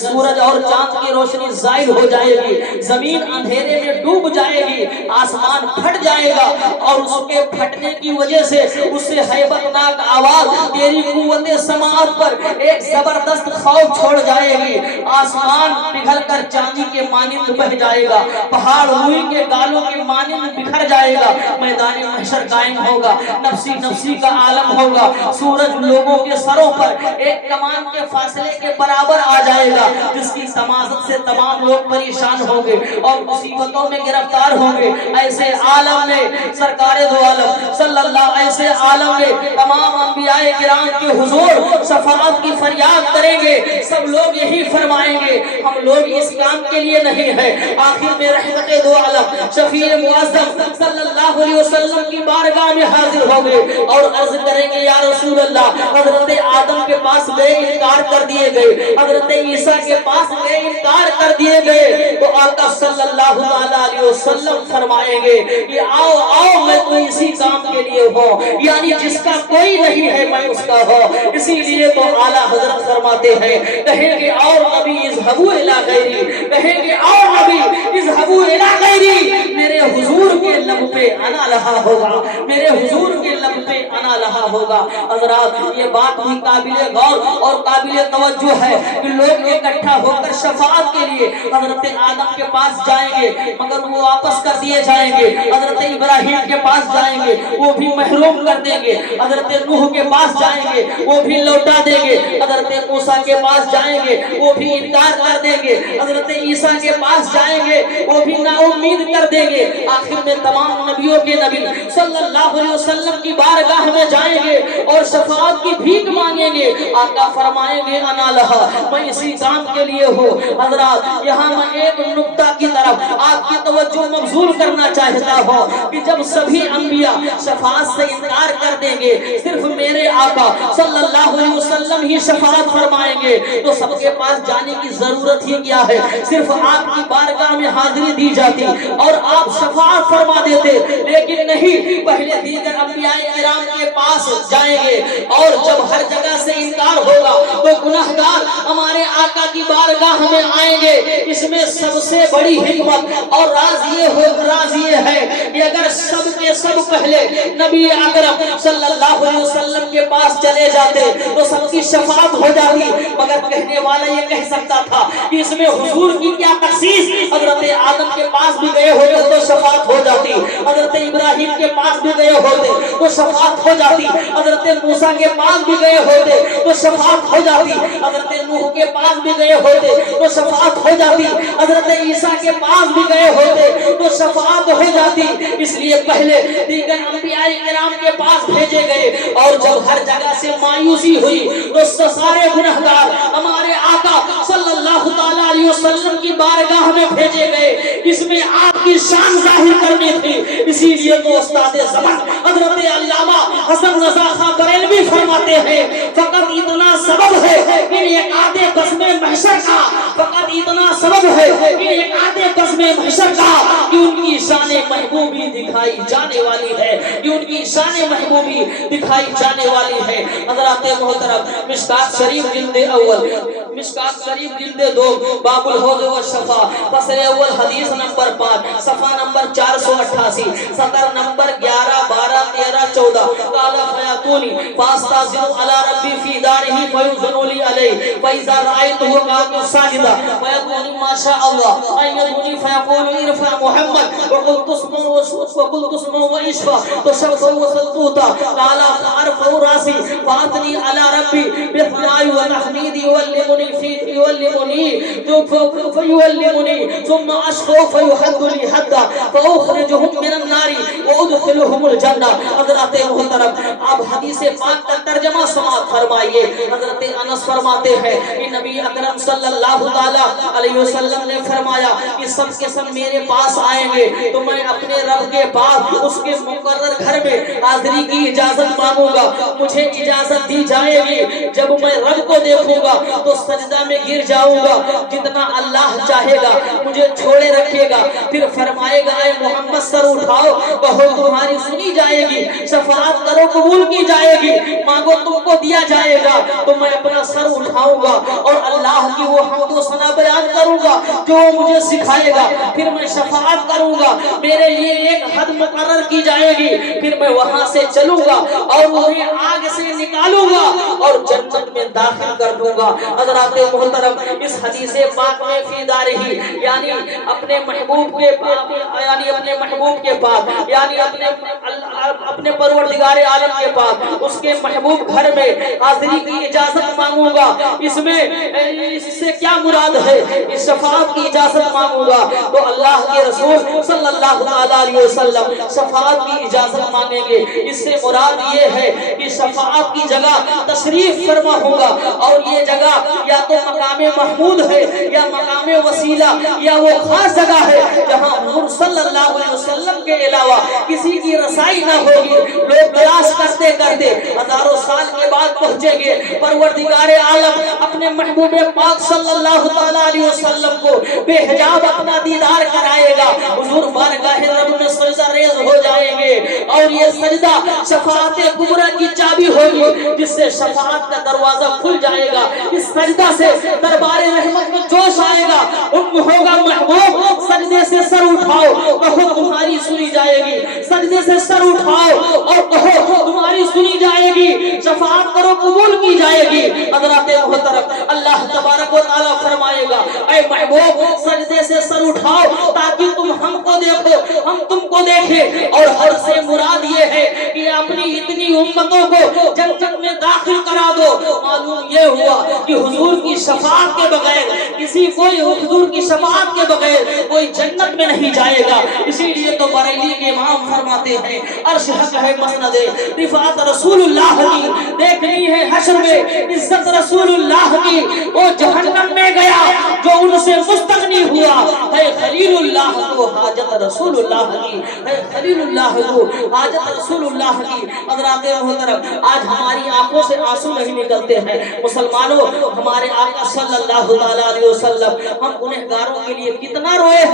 سورج اور چاند کی روشنی زائل ہو جائے گی، زمین اندھیرے میں ڈوب جائے گی، آسمان پھٹ جائے گا اور اس کے پھٹنے کی وجہ سے اس سے ہیبت ناک آواز تیری قوت سماعت پر ایک زبردست خوف چھوڑ جائے گی، آسمان پگھل کر چاندی کے مانند بہ جائے گا، پہاڑ روئی کے گالوں کے مانند بکھر جائے گا، میدان محشر قائم ہوگا، نفسی نفسی کا عالم ہوگا، سورج لوگوں کے سروں پر ایک کمان کے فاصلے کے برابر آ جائے گا جس کی تمازت سے تمام لوگ پریشان ہوں گے اور مصیبتوں میں گرفتار ہوں گے۔ ایسے عالم میں سرکار دو عالم صلی اللہ ایسے عالم میں تمام انبیاء کرام کے حضور شفاعت کی فریاد کریں گے، سب لوگ یہی فرمائیں گے ہم لوگ اس کام کے لیے نہیں ہے۔ آخر میں رحمت دو عالم شفیع معظم صلی اللہ اللہ علیہ وسلم کی بارگاہ میں حاضر ہوں گے اور عرض کریں گے یا رسول اللہ حضرت آدم کے پاس گئے انکار کر دیے گئے، حضرت عیسیٰ کے پاس گئے انکار کر دیے گئے، تو آقا صلی اللہ علیہ وسلم فرمائیں گے کہ آؤ آؤ میں تو اسی کام کے لیے ہوں، یعنی جس کا کوئی نہیں ہے میں اس کا ہوں۔ اسی لیے تو اعلیٰ حضرت فرماتے ہیں، کہیں گے اور نبی اذهبوا الی غیری، کہیں گے اور نبی اذهبوا الی غیری، میرے حضور کے لب پہ انا لہا ہوگا، میرے حضور کے لب پہ انا لہا ہوگا۔ حضرات یہ بات بھی قابل غور اور قابل توجہ ہے کہ لوگ اکٹھا ہو کر شفاعت کے لیے حضرت آدم کے پاس جائیں گے مگر وہ واپس کر دیے جائیں گے، حضرت ابراہیم کے پاس جائیں گے وہ بھی محروم کر دیں گے، حضرت نوح کے پاس جائیں گے وہ بھی لوٹا دیں گے، حضرت موسیٰ کے پاس جائیں گے وہ بھی انکار کر دیں گے، حضرت عیسیٰ کے پاس جائیں گے وہ بھی نا امید کر دیں گے، آخر میں تمام نبیوں کے نبی صلی اللہ علیہ وسلم کی بارگاہ میں جائیں گے اور شفاعت کی بھیک مانگیں گے۔ آقا فرمائیں گے انا لہا، میں اسی کام کے لیے ہوں۔ حضرات یہاں میں ایک نقطہ کی طرف آپ کی توجہ مبذول کرنا چاہتا ہوں کہ جب سبھی انبیاء شفاعت سے انکار کر دیں گے صرف میرے آقا صلی اللہ علیہ وسلم ہی شفاعت فرمائیں گے تو سب کے پاس جانے کی ضرورت ہی کیا ہے؟ صرف آپ کی بارگاہ میں حاضری دی جاتی اور آپ شفاعت فرما دیتے، لیکن نہیں، پہلے دیگر انبیاء کرام کے پاس جائیں گے اور جب ہر جگہ سے انکار ہوگا تو گناہگار ہمارے آقا کی بارگاہ میں آئیں گے۔ اس میں سب سے بڑی حکمت اور راز یہ ہے کہ اگر سب کے سب پہلے نبی اکرم صلی اللہ علیہ وسلم کے پاس چلے جاتے تو سب کی شفاعت ہو جاتی، مگر کہنے والا یہ کہہ سکتا تھا کہ اس میں حضور کی کیا تخصیص، حضرت آدم کے پاس بھی گئے ہوتے تو شفاعت ہو جاتی، حضرت ابراہیم کے پاس بھی گئے ہوتے تو شفاعت ہو جاتی، حضرت موسیٰ کے پاس بھی گئے ہوتے تو شفاعت ہو جاتی، حضرت نوح کے پاس بھی گئے ہوتے تو شفاعت ہو جاتی، حضرت عیسیٰ کے پاس بھی گئے ہوتے تو شفاعت ہو جاتی۔ اس لیے پہلے دیگر انبیاء کرام کے پاس بھیجے گئے اور جب ہر جگہ سے مایوسی ہوئی تو سارے گنہگار ہمارے آقا صلی اللہ تعالی علیہ وسلم کی بارگاہ میں بھیجے گئے، اس میں آپ کی شان ظاہر کرنی تھی۔ اسی لیے تو استاد زمان حضرت علامہ حسن رضا خان بریلوی فرماتے ہیں فقط اتنا سبب ہے کہ ایک آدھے قسم محشر کا، فقط اتنا سبب ہے کہ ایک آدھے قسم محشر کا کہ ان کی شان محبوبی دکھائی جانے والی ہے، کہ ان کی شان محبوبی دکھائی جانے والی ہے۔ حضرات محترم مشکات شریف جلد اول، مشکات شریف جلد 2 باب الحوض والشفاء فصل اول حدیث نمبر 5 صفحہ نمبر 488 سطر نمبر 11 12 13 14 قال فیاتونی فاستاذن علی ربی فی دارہ فیؤذن لی علیہ فاذا رأیته قامت ساجدا فیقول ما شاء اللہ ان یدعونی فیقول ارفع محمد وقلت اسمع واشفع تشفع وسلطوتا قال فارفع راسی فاتنی علی ربی بثناء وتحمید فيولمني ثم أشفع فيحد لي حدا فأخرجهم من النار وأدخلهم الجنة۔ حضرت محترم آپ حدیث پاک کا ترجمہ سماعت فرمائیے۔ حضرت انس فرماتے ہیں کہ نبی اکرم صلی اللہ تعالی علیہ وسلم نے فرمایا کہ سب کے سب میرے پاس آئیں گے تو میں اپنے رب کے پاس اس کے مقرر گھر میں حاضری کی اجازت مانگوں گا، مجھے اجازت دی جائے گی۔ جب میں رب کو دیکھوں گا تو سجدہ میں گر جاؤں گا، جتنا اللہ چاہے گا مجھے چھوڑے رکھے گا، پھر فرمائے گا اے محمد سر اٹھاؤ، کہو تمہاری سنی جائے گی، شفاعت کرو قبول کی جائے گی، مانگو تم کو دیا جائے گا۔ تو میں اپنا سر اٹھاؤں گا اور اللہ کی وہ حمد و ثنا بیان کروں گا جو مجھے سکھائے گا، پھر میں شفاعت کروں گا، میرے لیے ایک حد مقرر کی جائے گی، پھر میں وہاں سے چلوں گا اور انہیں آگ سے نکالوں گا اور جنت میں داخل کر دوں گا۔ حضرات محترم اس حدیث پاک میں فی دارہی یعنی اپنے محبوب کے پاس، یعنی اپنے محبوب کے پاس، یعنی اپنے اپنے پروردگار عالم کے پاس اس کے محبوب گھر میں حاضری کی اجازت مانگوں گا، اس میں اس سے کیا مراد ہے، اس شفاعت کی اجازت مانگوں گا، تو اللہ کے رسول صلی اللہ علیہ وسلم شفاعت کی اجازت مانگیں گے۔ اس سے مراد یہ ہے کہ شفاعت کی جگہ تشریف فرما ہوگا، اور یہ جگہ یا تو مقام محمود ہے یا مقام وسیلہ، یا وہ خاص جگہ ہے جہاں حضور صلی اللہ علیہ وسلم کے علاوہ کسی کی رسائی نہ ہوگی۔ لوگ تلاش کرتے کرتے ہزاروں سال کے بعد پہنچیں گے، پروردگار عالم اپنے محبوب پاک صلی اللہ علیہ وسلم کو بے حجاب اپنا دیدار کرائے گا، حضور بارگاہ رب میں سجدہ ریز ہو جائیں گے، اور یہ سجدہ شفاعت کبریٰ کی چابی ہوگی جس سے شفاعت کا دروازہ کھل جائے گا۔ اس سجدہ سے دربار رحمت میں جوش آئے گا، ہوگا محبوب سجدے سے سر اٹھاؤ، کہو تمہاری سنی جائے گی، سجدے سے سر اٹھاؤ اور کہو تمہاری سنی جائے گی، شفاعت کرو قبول کی جائے گی۔ حضرات محترم، اللہ تبارک و تعالیٰ فرمائے گا اے محبوب سجدے سے سر اٹھاؤ تاکہ تم ہم کو دیکھو، ہم تم کو دیکھیں، اور ہر سے مراد یہ ہے کہ اپنی اتنی امتوں کو جنت میں داخل کرا دو۔ معلوم یہ ہوا کہ حضور کی شفاعت کے بغیر کوئی حضور کی شفاعت کے بغیر کوئی جنت میں نہیں جائے گا۔ اسی لیے تو بریلی کے امام فرماتے ہیں عرش حق ہے مسند رفعت رسول اللہ کی، دیکھنی ہے حشر میں عزت رسول اللہ کی، وہ جہنم میں گیا جو ان سے مستغنی ہوا، ہے خلیل اللہ کو حاجت رسول اللہ کی، ہے خلیل اللہ کو حاجت رسول اللہ کی۔ حضرات محترم، آج ہماری آنکھوں سے آنسو نہیں نکلتے ہیں مسلمانوں، ہمارے آقا صلی اللہ علیہ وسلم ہم گنہگاروں کے لیے کتنا روئے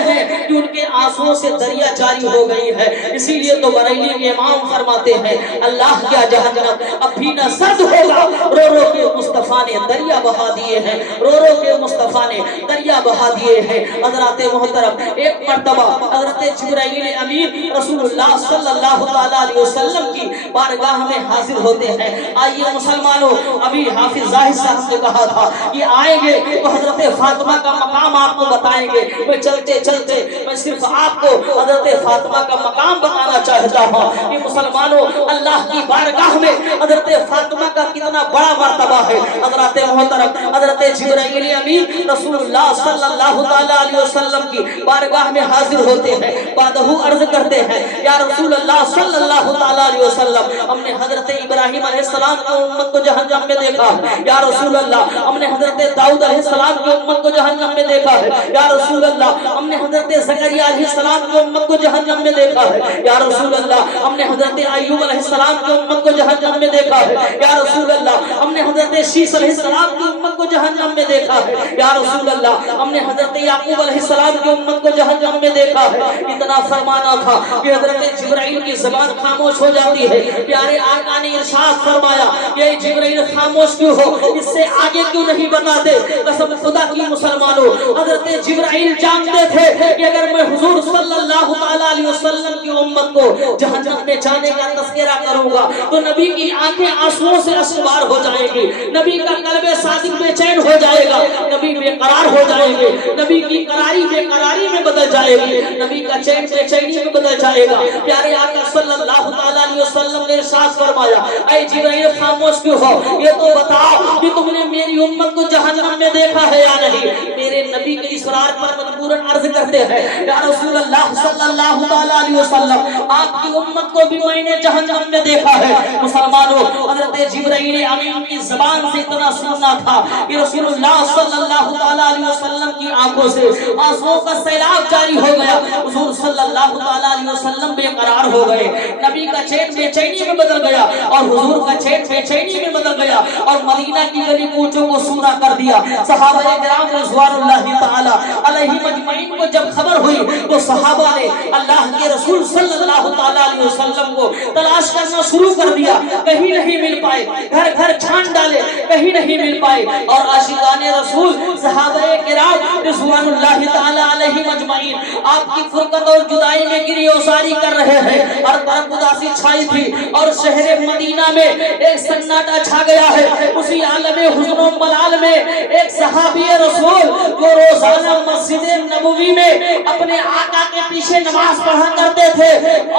ہیں کہ ان کے آنسوؤں سے دریا جاری ہو گئی ہے۔ اسی لیے تو بریلی کے امام فرماتے ہیں اللہ کیا جہنم اب بھی نہ سرد ہوگا، رو رو کے مصطفیٰ نے دریا بہا دیے ہیں، رو رو کے مصطفیٰ نے دریا بہا دیے ہیں۔ حضرات محترم، ایک مرتبہ حضرت جبرائیل امین رسول اللہ صلی اللہ علیہ وسلم کی بارگاہ میں حاضر ہوتے ہیں۔ آئیے مسلمانوں، ابھی حافظ زاہد صاحب نے کہا تھا کہ آئیں گے تو حضرت فاطمہ کا مقام آپ کو بتائیں گے۔ میں چلتے چلتے میں صرف آپ کو حضرت فاطمہ کا مقام بتانا چاہتا ہوں کہ مسلمانوں اللہ کی بارگاہ میں حضرت فاطمہ کا کتنا بڑا مرتبہ ہے۔ حضرات محترم، حضرت جبرائیل امین رسول اللہ صلی اللہ علیہ وسلم کی بارگاہ میں حاضر ہوتے ہیں، بعدہ عرض کرتے ہیں یا رسول اللہ صلی اللہ علیہ وسلم ہم نے حضرت ابراہیم علیہ السلام کی امت کو جہنم میں دیکھا ہے، یا رسول اللہ ہم نے حضرت داؤد علیہ السلام کی امت کو جہنم میں دیکھا ہے، یا رسول اللہ ہم نے حضرت زکریا علیہ السلام کی امت کو جہنم میں دیکھا ہے، یا رسول اللہ ہم نے حضرت ایوب علیہ السلام کی امت کو جہنم میں دیکھا ہے، یا رسول اللہ ہم نے حضرت شیس علیہ السلام کی امت کو جہنم میں دیکھا ہے، یا رسول اللہ ہم نے حضرت یعقوب علیہ السلام کی امت کو جہنم میں دیکھا ہے۔ اتنا فرمانا تھا کہ حضرت جبرائیل کی زبان خاموش ہو جاتی ہے۔ پیارے آقا نے ارشاد فرمایا کہ جبرائیل خاموش کیوں ہو، اس سے آگے کیوں نہیں بتاتے؟ قسم خدا کی مسلمانوں، حضرت جبرائیل جانتے تھے کہ اگر میں حضور صلی اللہ علیہ وسلم کی امت کو جہنم میں جانے کا تذکرہ کروں گا تو نبی کی آنکھیں آنسوؤں سے اشکبار ہو جائیں گی، نبی کا قلب صادق بے چین ہو جائے گا، نبی بے قرار ہو جائیں گے، نبی کی قراری بے قراری میں بدل جائے گی، نبی کا چین بے چینی میں بدل جائے گا۔ پیارے آقا صلی اللہ علیہ وسلم نے ارشاد فرمایا اے جبرائیل خاموش کیوں ہو، یہ تو بتاؤ کہ تم نے میری امت کو جہنم میں دیکھا ہے یا نہیں؟ میرے نبی کے اسرار پر مجبوراً عرض کرتے ہیں یا رسول اللہ صلی اللہ علیہ وسلم آپ کی امت کو بھی میں نے جہنم میں دیکھا ہے۔ مسلمانوں، حضرت جبرائیل امین کی زبان سے اتنا سننا تھا کہ رسول اللہ صلی اللہ علیہ وسلم کی آنکھوں سے آنسوؤں کا سیلاب جاری ہو گیا، حضور صلی اللہ علیہ وسلم بے قرار ہو گئے، نبی کا چین بے چینی میں بدل گیا اور حضور کا چین بے چینی میں بدل گیا، اور مدینہ کی گلی کوچوں کو سونا کر دیا۔ صحابہ کرام رضوان اللہ تعالی علیہم اجمعین کو جب خبر ہوئی تو صحابہ نے اللہ کے رسول صلی اللہ علیہ وسلم کو تلاش کرنا شروع کر دیا، کہیں نہیں مل پائے، گھر گھر چھان ڈالے، کہیں نہیں مل پائے، اور عاشقان رسول صحابہ کرام رضوان اللہ تعالی علیہم اجمعین آپ کی فرقت اور جدائی میں گری کی اوساری کر رہے ہیں اور طرف اداسی چھائی تھی اور شہر مدینہ میں ایک سناٹا چھا گیا ہے. اسی عالم حزن و ملال میں ایک صحابی رسول جو روزانہ مسجد نبوی میں اپنے آقا کے پیچھے نماز پڑھا کرتے تھے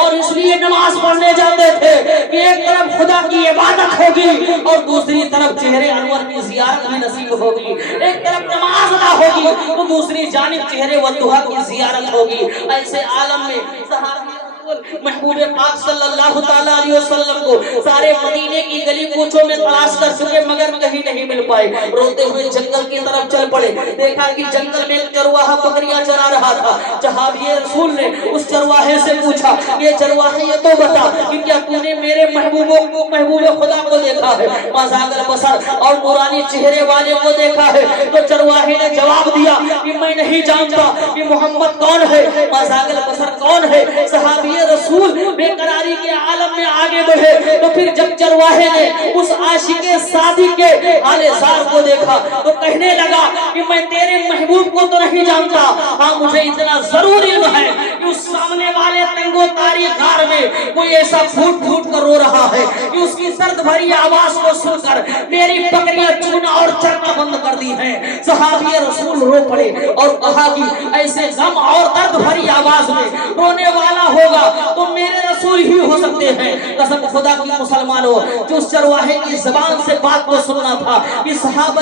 اور اس لیے نماز پڑھنے جاتے تھے کہ ایک طرف خدا کی عبادت ہوگی اور دوسری طرف چہرے انور کی زیارت بھی نصیب ہوگی. ایک طرف نماز ادا ہوگی تو دوسری جانب چہرے والدہا کی زیارت ہوگی. ایسے عالم میں صحابی محبوب پاک صلی اللہ تعالی علیہ وسلم کو سارے مدینے کی گلی کوچوں میں تلاش کر چکے مگر کہیں نہیں مل پائے. روتے ہوئے جنگل کی طرف چل پڑے. دیکھا کہ جنگل میں ایک چرواہا بکریاں چرا رہا تھا. صحابی رسول نے اس چرواہے سے پوچھا یہ چرواہے یہ تو بتا کہ کیا تو نے میرے محبوب خدا کو دیکھا ہے مازاغ البصر اور نورانی چہرے والے کو دیکھا ہے؟ تو چرواہے نے جواب دیا کہ میں نہیں جانتا کہ محمد کون ہے, مازاغ البصر کون ہے. صحابی رسول بے قراری کے عالم میں آگے بڑھے تو پھر جب چرواہے نے اس عاشق صادق کے حال زار کو دیکھا تو کہنے لگا کہ میں تیرے محبوب کو تو نہیں جانتا, ہاں مجھے اتنا ضرور علم ہے کہ اس سامنے والے تنگو تاری غار میں کوئی ایسا پھوٹ پھوٹ کر رو رہا ہے کہ اس کی درد بھری آواز کو سن کر میری بکریاں چونا اور چرنا بند کر دی ہیں. صحابی رسول رو پڑے اور کہا کہ ایسے غم اور درد بھری آواز میں رونے والا ہوگا تو میرے رسول ہی ہو سکتے ہیں. قسم خدا کی مسلمانوں جو اس چرواہے کی زبان سے بات کو سننا تھا کہ صحابہ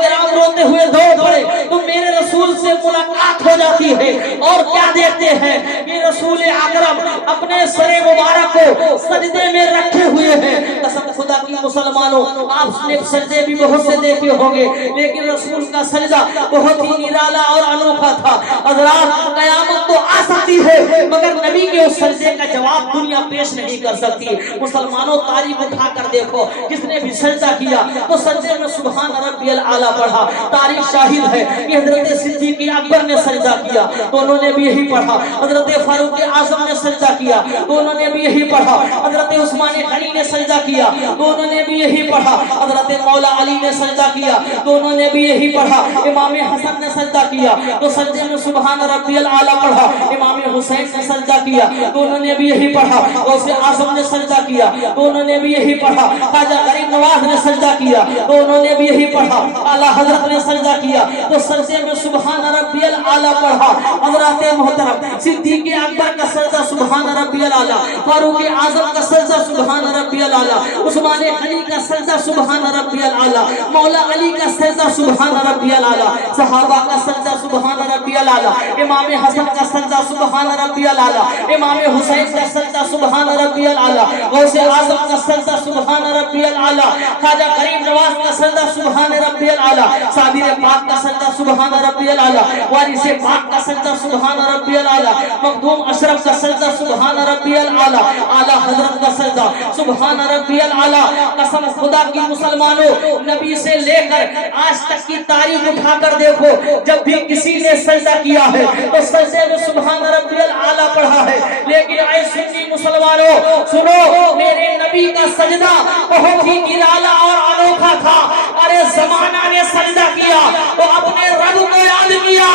کرام روتے ہوئے دوڑ پڑے تو میرے رسول سے ملاقات ہو جاتی ہے اور کیا دیکھتے ہیں کہ رسول اکرم اپنے سر مبارک کو سجدے میں رکھے ہوئے ہیں. قسم خدا کی مسلمانوں آپ نے سجدے بھی بہت سے دیکھے ہوں گے لیکن رسول کا سجدہ بہت ہی نرالا اور انوکھا تھا. حضرات قیامت تو آ سکتی ہے مگر نبی کے اس سجدے کا جواب دنیا پیش نہیں کر سکتی. مسلمانوں تاریخ اٹھا کر دیکھو کس نے بھی سجدہ کیا تو سجدے میں سبحان ربی الاعلیٰ پڑھا. تاریخ شاہد ہے کہ حضرت صدیق اکبر نے سجدہ کیا تو انہوں نے بھی یہی پڑھا. حضرت فاروق اعظم نے سجدہ کیا تو انہوں نے بھی یہی پڑھا. حضرت عثمان غنی نے سجدہ کیا تو انہوں نے بھی یہی پڑھا. حضرت مولا علی نے سجدہ کیا تو انہوں نے بھی یہی پڑھا. امام حسن نے سجدہ کیا تو سجدے میں سبحان ربی الاعلیٰ پڑھا. امام حسین نے سجدہ کیا تو انہوں نے بھی یہی پڑھا. غوث اعظم نے سجدہ کیا تو انہوں نے بھی یہی پڑھا. خواجہ غریب نواز نے سجدہ کیا تو انہوں نے بھی یہی پڑھا. اعلیٰ حضرت نے سجدہ کیا تو سجدے میں سبحان ربی الاعلیٰ پڑھا. حضرات محترم صدیق اکبر کا سجدہ سبحان ربی الاعلیٰ, فاروق اعظم کا سجدہ سبحان ربی الاعلیٰ, عثمان غنی کا سجدہ سبحان ربی الاعلیٰ, مولا علی کا سجدہ سبحان ربی الاعلیٰ, صحابہ کا سجدہ سبحان ربی الاعلیٰ, امام حسن کا سجدہ سبحان ربی الاعلیٰ, امام حسین کا سجدہ سبحان ربی الاعلیٰ, غوث اعظم کا سجدہ سبحان ربی الاعلیٰ, خواجہ غریب نواز کا سجدہ سبحان ربی الاعلیٰ, صابر پاک کا سجدہ سبحان ربی الاعلیٰ, وارث پاک کا سجدہ سبحان ربی الاعلیٰ, مخدوم اشرف کا سجدہ سبحان ربی الاعلیٰ, اعلیٰ حضرت کا سجدہ سبحان ربی الاعلیٰ. قسم خدا کی مسلمانوں نبی سے لے کر آج تک کی تاریخ اٹھا کر دیکھو جب بھی کسی نے سجدہ کیا ہے تو سجدے میں سبحان ربی الاعلیٰ پڑھا ہے. لیکن اے سنی مسلمانوں سنو میرے نبی کا سجدہ بہت ہی نرالا اور انوکھا تھا. ارے زمانہ نے سجدہ کیا تو اپنے رب کو یاد کیا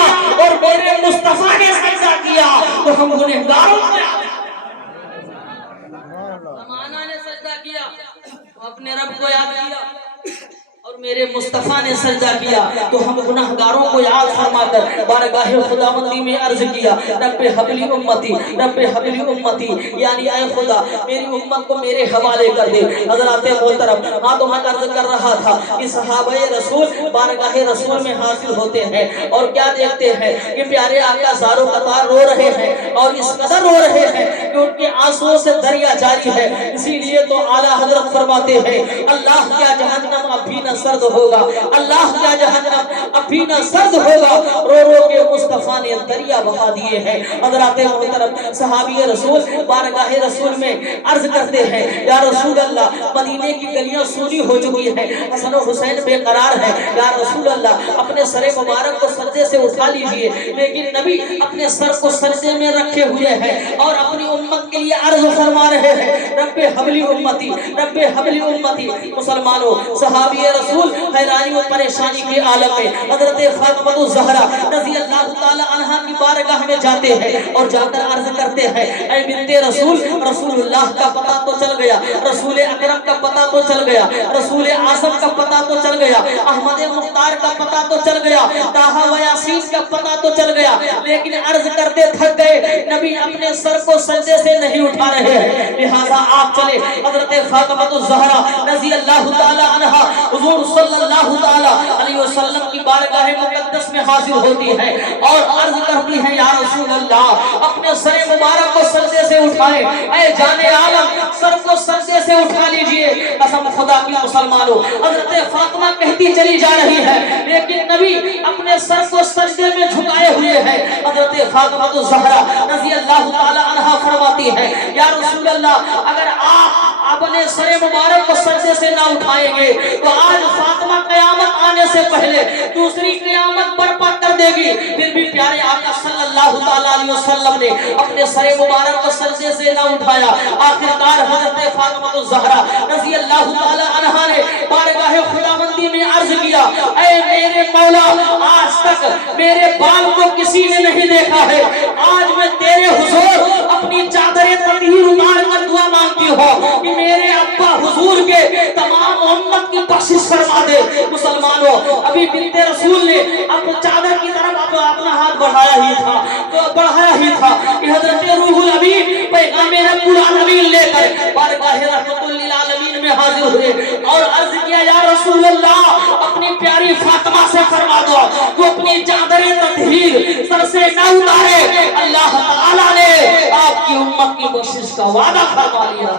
اور میرے مصطفیٰ نے سجدہ کیا تو ہم گنہگاروں کو یاد کیا. زمانہ نے سجدہ کیا تو اپنے رب کو یاد کیا اور میرے مصطفیٰ نے سجدہ کیا تو ہم گناہگاروں کو یاد فرما کر بارگاہ خداوندی میں عرض کیا رب حبلی امتی یعنی اے خدا میری امت کو میرے حوالے کر دے. حضرات محترم ہاں تو میں عرض کر رہا تھا کہ صحابہ رسول بارگاہ رسول میں حاضر ہوتے ہیں اور کیا دیکھتے ہیں کہ پیارے آقا زارو قطار رو رہے ہیں اور اس قدر رو رہے ہیں کہ ان کے آنسوؤں سے دریا جاری ہے. اسی لیے تو اعلیٰ حضرت فرماتے ہیں اللہ کیا جہنم اب بھی نہ سرد ہوگا, اللہ کیا جہنم اب بھی نہ سرد ہوگا, رو رو کے مصطفیٰ نے دریا بہا دیے ہیں. حضرات محترم صحابی رسول بارگاہ رسول میں عرض کرتے ہیں یا رسول اللہ مدینے کی گلیاں سونی ہو چکی ہیں, حسن و حسین بے قرار ہیں, یا رسول اللہ اپنے سر مبارک کو سجدے سے اٹھا لیجئے. لیکن نبی اپنے سر کو سجدے میں رکھے ہوئے ہیں اور اپنی امت امت کے لیے عرض فرما رہے ہیں رب حبلی امتی رب حبلی امتی۔ مسلمانوں صحابی رسول حیرانی و پریشانی کے عالم میں حضرت فاطمہ الزہرا رضی اللہ تعالی عنہا کی بارگاہ میں جاتے ہیں اور جا کر عرض کرتے ہیں اے بنت رسول، رسول اللہ کا پتہ تو چل گیا، رسول اکرم کا پتہ تو چل گیا، رسول اعظم کا پتہ تو چل گیا، احمد مختار کا پتہ تو چل گیا، طٰہٰ و یاسین کا پتہ تو چل گیا، لیکن عرض کرتے تھک گئے، نبی اپنے سر کو سجدے سے نہیں اٹھا رہے ہیں، لہذا آپ چلے۔ حضرت فاطمہ الزہرا رضی اللہ تعالی عنہا حضور صلی اللہ تعالی علیہ وسلم کی بارگاہ مقدس میں حاضر ہوتی ہے اور عرض کرتی ہیں یا رسول اللہ اپنے سر مبارک کو سجدے سے اٹھائے، اے جان عالم سر کو سجدے سے اٹھا لیجئے۔ قسم خدا کی مسلمانوں، حضرت فاطمہ کہتی چلی جا رہی ہے لیکن نبی اپنے سر کو سجدے میں جھکائے ہوئے ہیں۔ حضرت فاطمہ الزہرا رضی اللہ تعالی عنہا فرماتی ہے یا رسول اللہ اگر آپ اپنے سر مبارک کو سجدے سے نہ اٹھائیں گے تو آج فاطمہ قیامت آنے سے پہلے دوسری قیامت برپا کر دے گی۔ پھر بھی پیارے آقا صلی اللہ تعالی علیہ وسلم نے اپنے سر مبارک کو سجدے سے نہ اٹھایا۔ آخرکار حضرت فاطمہ الزہرا رضی اللہ تعالی عنہا نے بارگاہ خداوندی میں عرض کیا اے میرے مولا آج تک میرے بال کو کسی نے نہیں دیکھا ہے، آج میں تیرے حضور اپنی چادر تطہیر اتار کر دعا مانگتی ہوں کہ میرے ابا حضور کے تمام امت کی بخشش فرما دے۔ مسلمانوں ابھی بنت رسول نے اب چادر کی طرف اپنا ہاتھ بڑھایا ہی تھا کہ حضرت روح الامین پیغام رب العالمین لے کر بارگاہ رحمت للعالمین میں حاضر ہوئے اور عرض کیا یا رسول اللہ اپنی پیاری فاطمہ سے فرما دو وہ اپنی چادر تطہیر سر سے نہ اتارے، اللہ تعالیٰ نے آپ کی امت کی بخشش کا وعدہ فرما لیا۔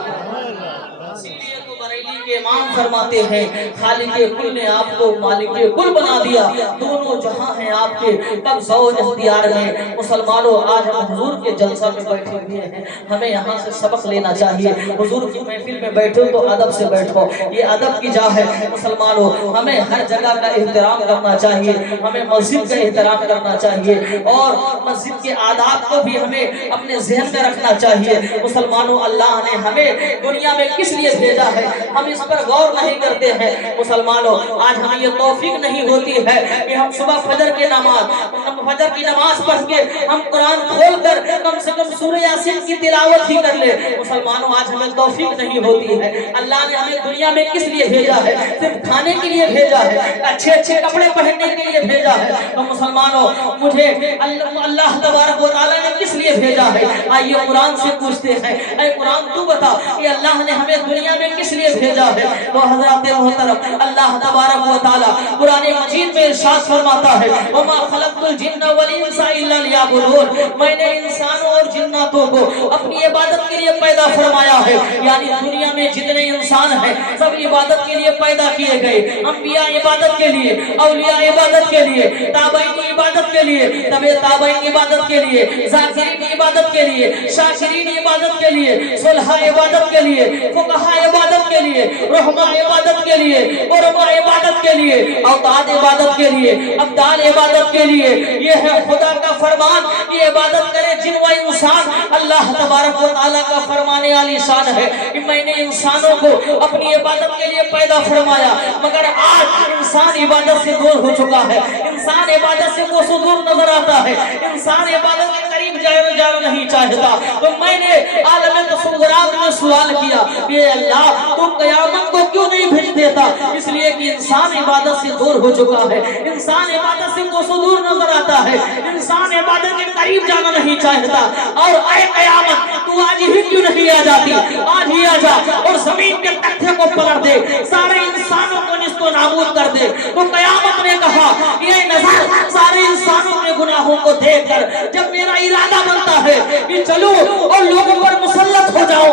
کے امام فرماتے ہیں خالق کل نے آپ کو مالک کل بنا دیا، دونوں جہاں ہیں آپ کے قبضہ و اختیار میں۔ مسلمانوں آج ہم حضور کے جلسہ میں بیٹھے ہوئے ہیں، ہمیں یہاں سے سبق لینا چاہیے۔ حضور کی محفل میں بیٹھو تو ادب سے بیٹھو، یہ ادب کی جا ہے۔ مسلمانوں ہمیں ہر جگہ کا احترام کرنا چاہیے، ہمیں مسجد کا احترام کرنا چاہیے اور مسجد کے آداب کو بھی ہمیں اپنے ذہن میں رکھنا چاہیے۔ مسلمانوں اللہ نے ہمیں دنیا میں کس لیے بھیجا ہے ہم اس پر غور نہیں کرتے ہیں۔ مسلمانوں آج ہمیں یہ توفیق نہیں ہوتی ہے کہ ہم صبح فجر کی نماز پڑھ کے ہم قرآن کھول کر کم سے کم سورہ یاسین کی تلاوت ہی کر لے۔ مسلمانوں آج ہمیں توفیق نہیں ہوتی ہے۔ اللہ نے ہمیں دنیا میں کس لیے بھیجا ہے؟ صرف کھانے کے لیے بھیجا ہے، اچھے اچھے کپڑے پہننے کے لیے بھیجا ہے۔ تو مسلمانوں مجھے اللہ تبارک و تعالیٰ نے کس لیے بھیجا ہے؟ آئیے قرآن سے پوچھتے ہیں اے قرآن تو بتا کہ اللہ نے ہمیں دنیا میں کس لیے بھیجا ہے؟ تو حضرات محترم اللہ تبارک و تعالی قرآن مجید میں ارشاد فرماتا ہے وما خلقت الجن والانس الا ليعبدون، میں نے انسانوں اور جناتوں کو اپنی عبادت کے لیے پیدا فرمایا ہے۔ یعنی دنیا میں جتنے انسان ہیں سب عبادت کے لیے پیدا کیے گئے، انبیاء عبادت کے لیے، اولیاء عبادت کے لیے، تابعین عبادت کے لیے، تبع تابعین عبادت کے لیے، ذاکرین عبادت کے لیے، شاکرین عبادت کے لیے، صلحاء عبادت کے لیے، فقہاء عبادت کے لیے، رحماء عبادت کے لیے، قرباء عبادت کے لیے، اوتاد عبادت کے لیے، ابدال عبادت کے لیے۔ یہ ہے خدا کا فرمان کہ عبادت کرے جن و انسان۔ اللہ تبارک و تعالیٰ کا فرمانے والی شان ہے کہ میں نے انسانوں کو اپنی عبادت کے لیے پیدا فرمایا، مگر آج انسان عبادت سے دور ہو چکا ہے، انسان عبادت سے وہ دور نظر آتا ہے، انسان عبادت کے قریب جانا نہیں چاہتا۔ تو میں نے عالم تصورات میں سوال کیا کہ اللہ تو قیامت کو کیوں نہیں بھیج دیتا؟ اس لیے کہ انسان عبادت سے دور ہو چکا ہے، انسان عبادت سے کوسوں دور نظر آتا ہے، انسان عبادت کے قریب جانا نہیں چاہتا۔ اور اے قیامت تو آج ہی کیوں نہیں آ جاتی؟ آج ہی آ جا اور زمین کے تختے کو پلٹ دے، سارے انسانوں کو نیست و نابود کر دے۔ تو قیامت نے کہا یہ نظر سارے انسانوں کے گناہوں کو دیکھ کر جب میرا ارادہ بنتا ہے کہ چلو اور لوگوں پر مسلط ہو جاؤ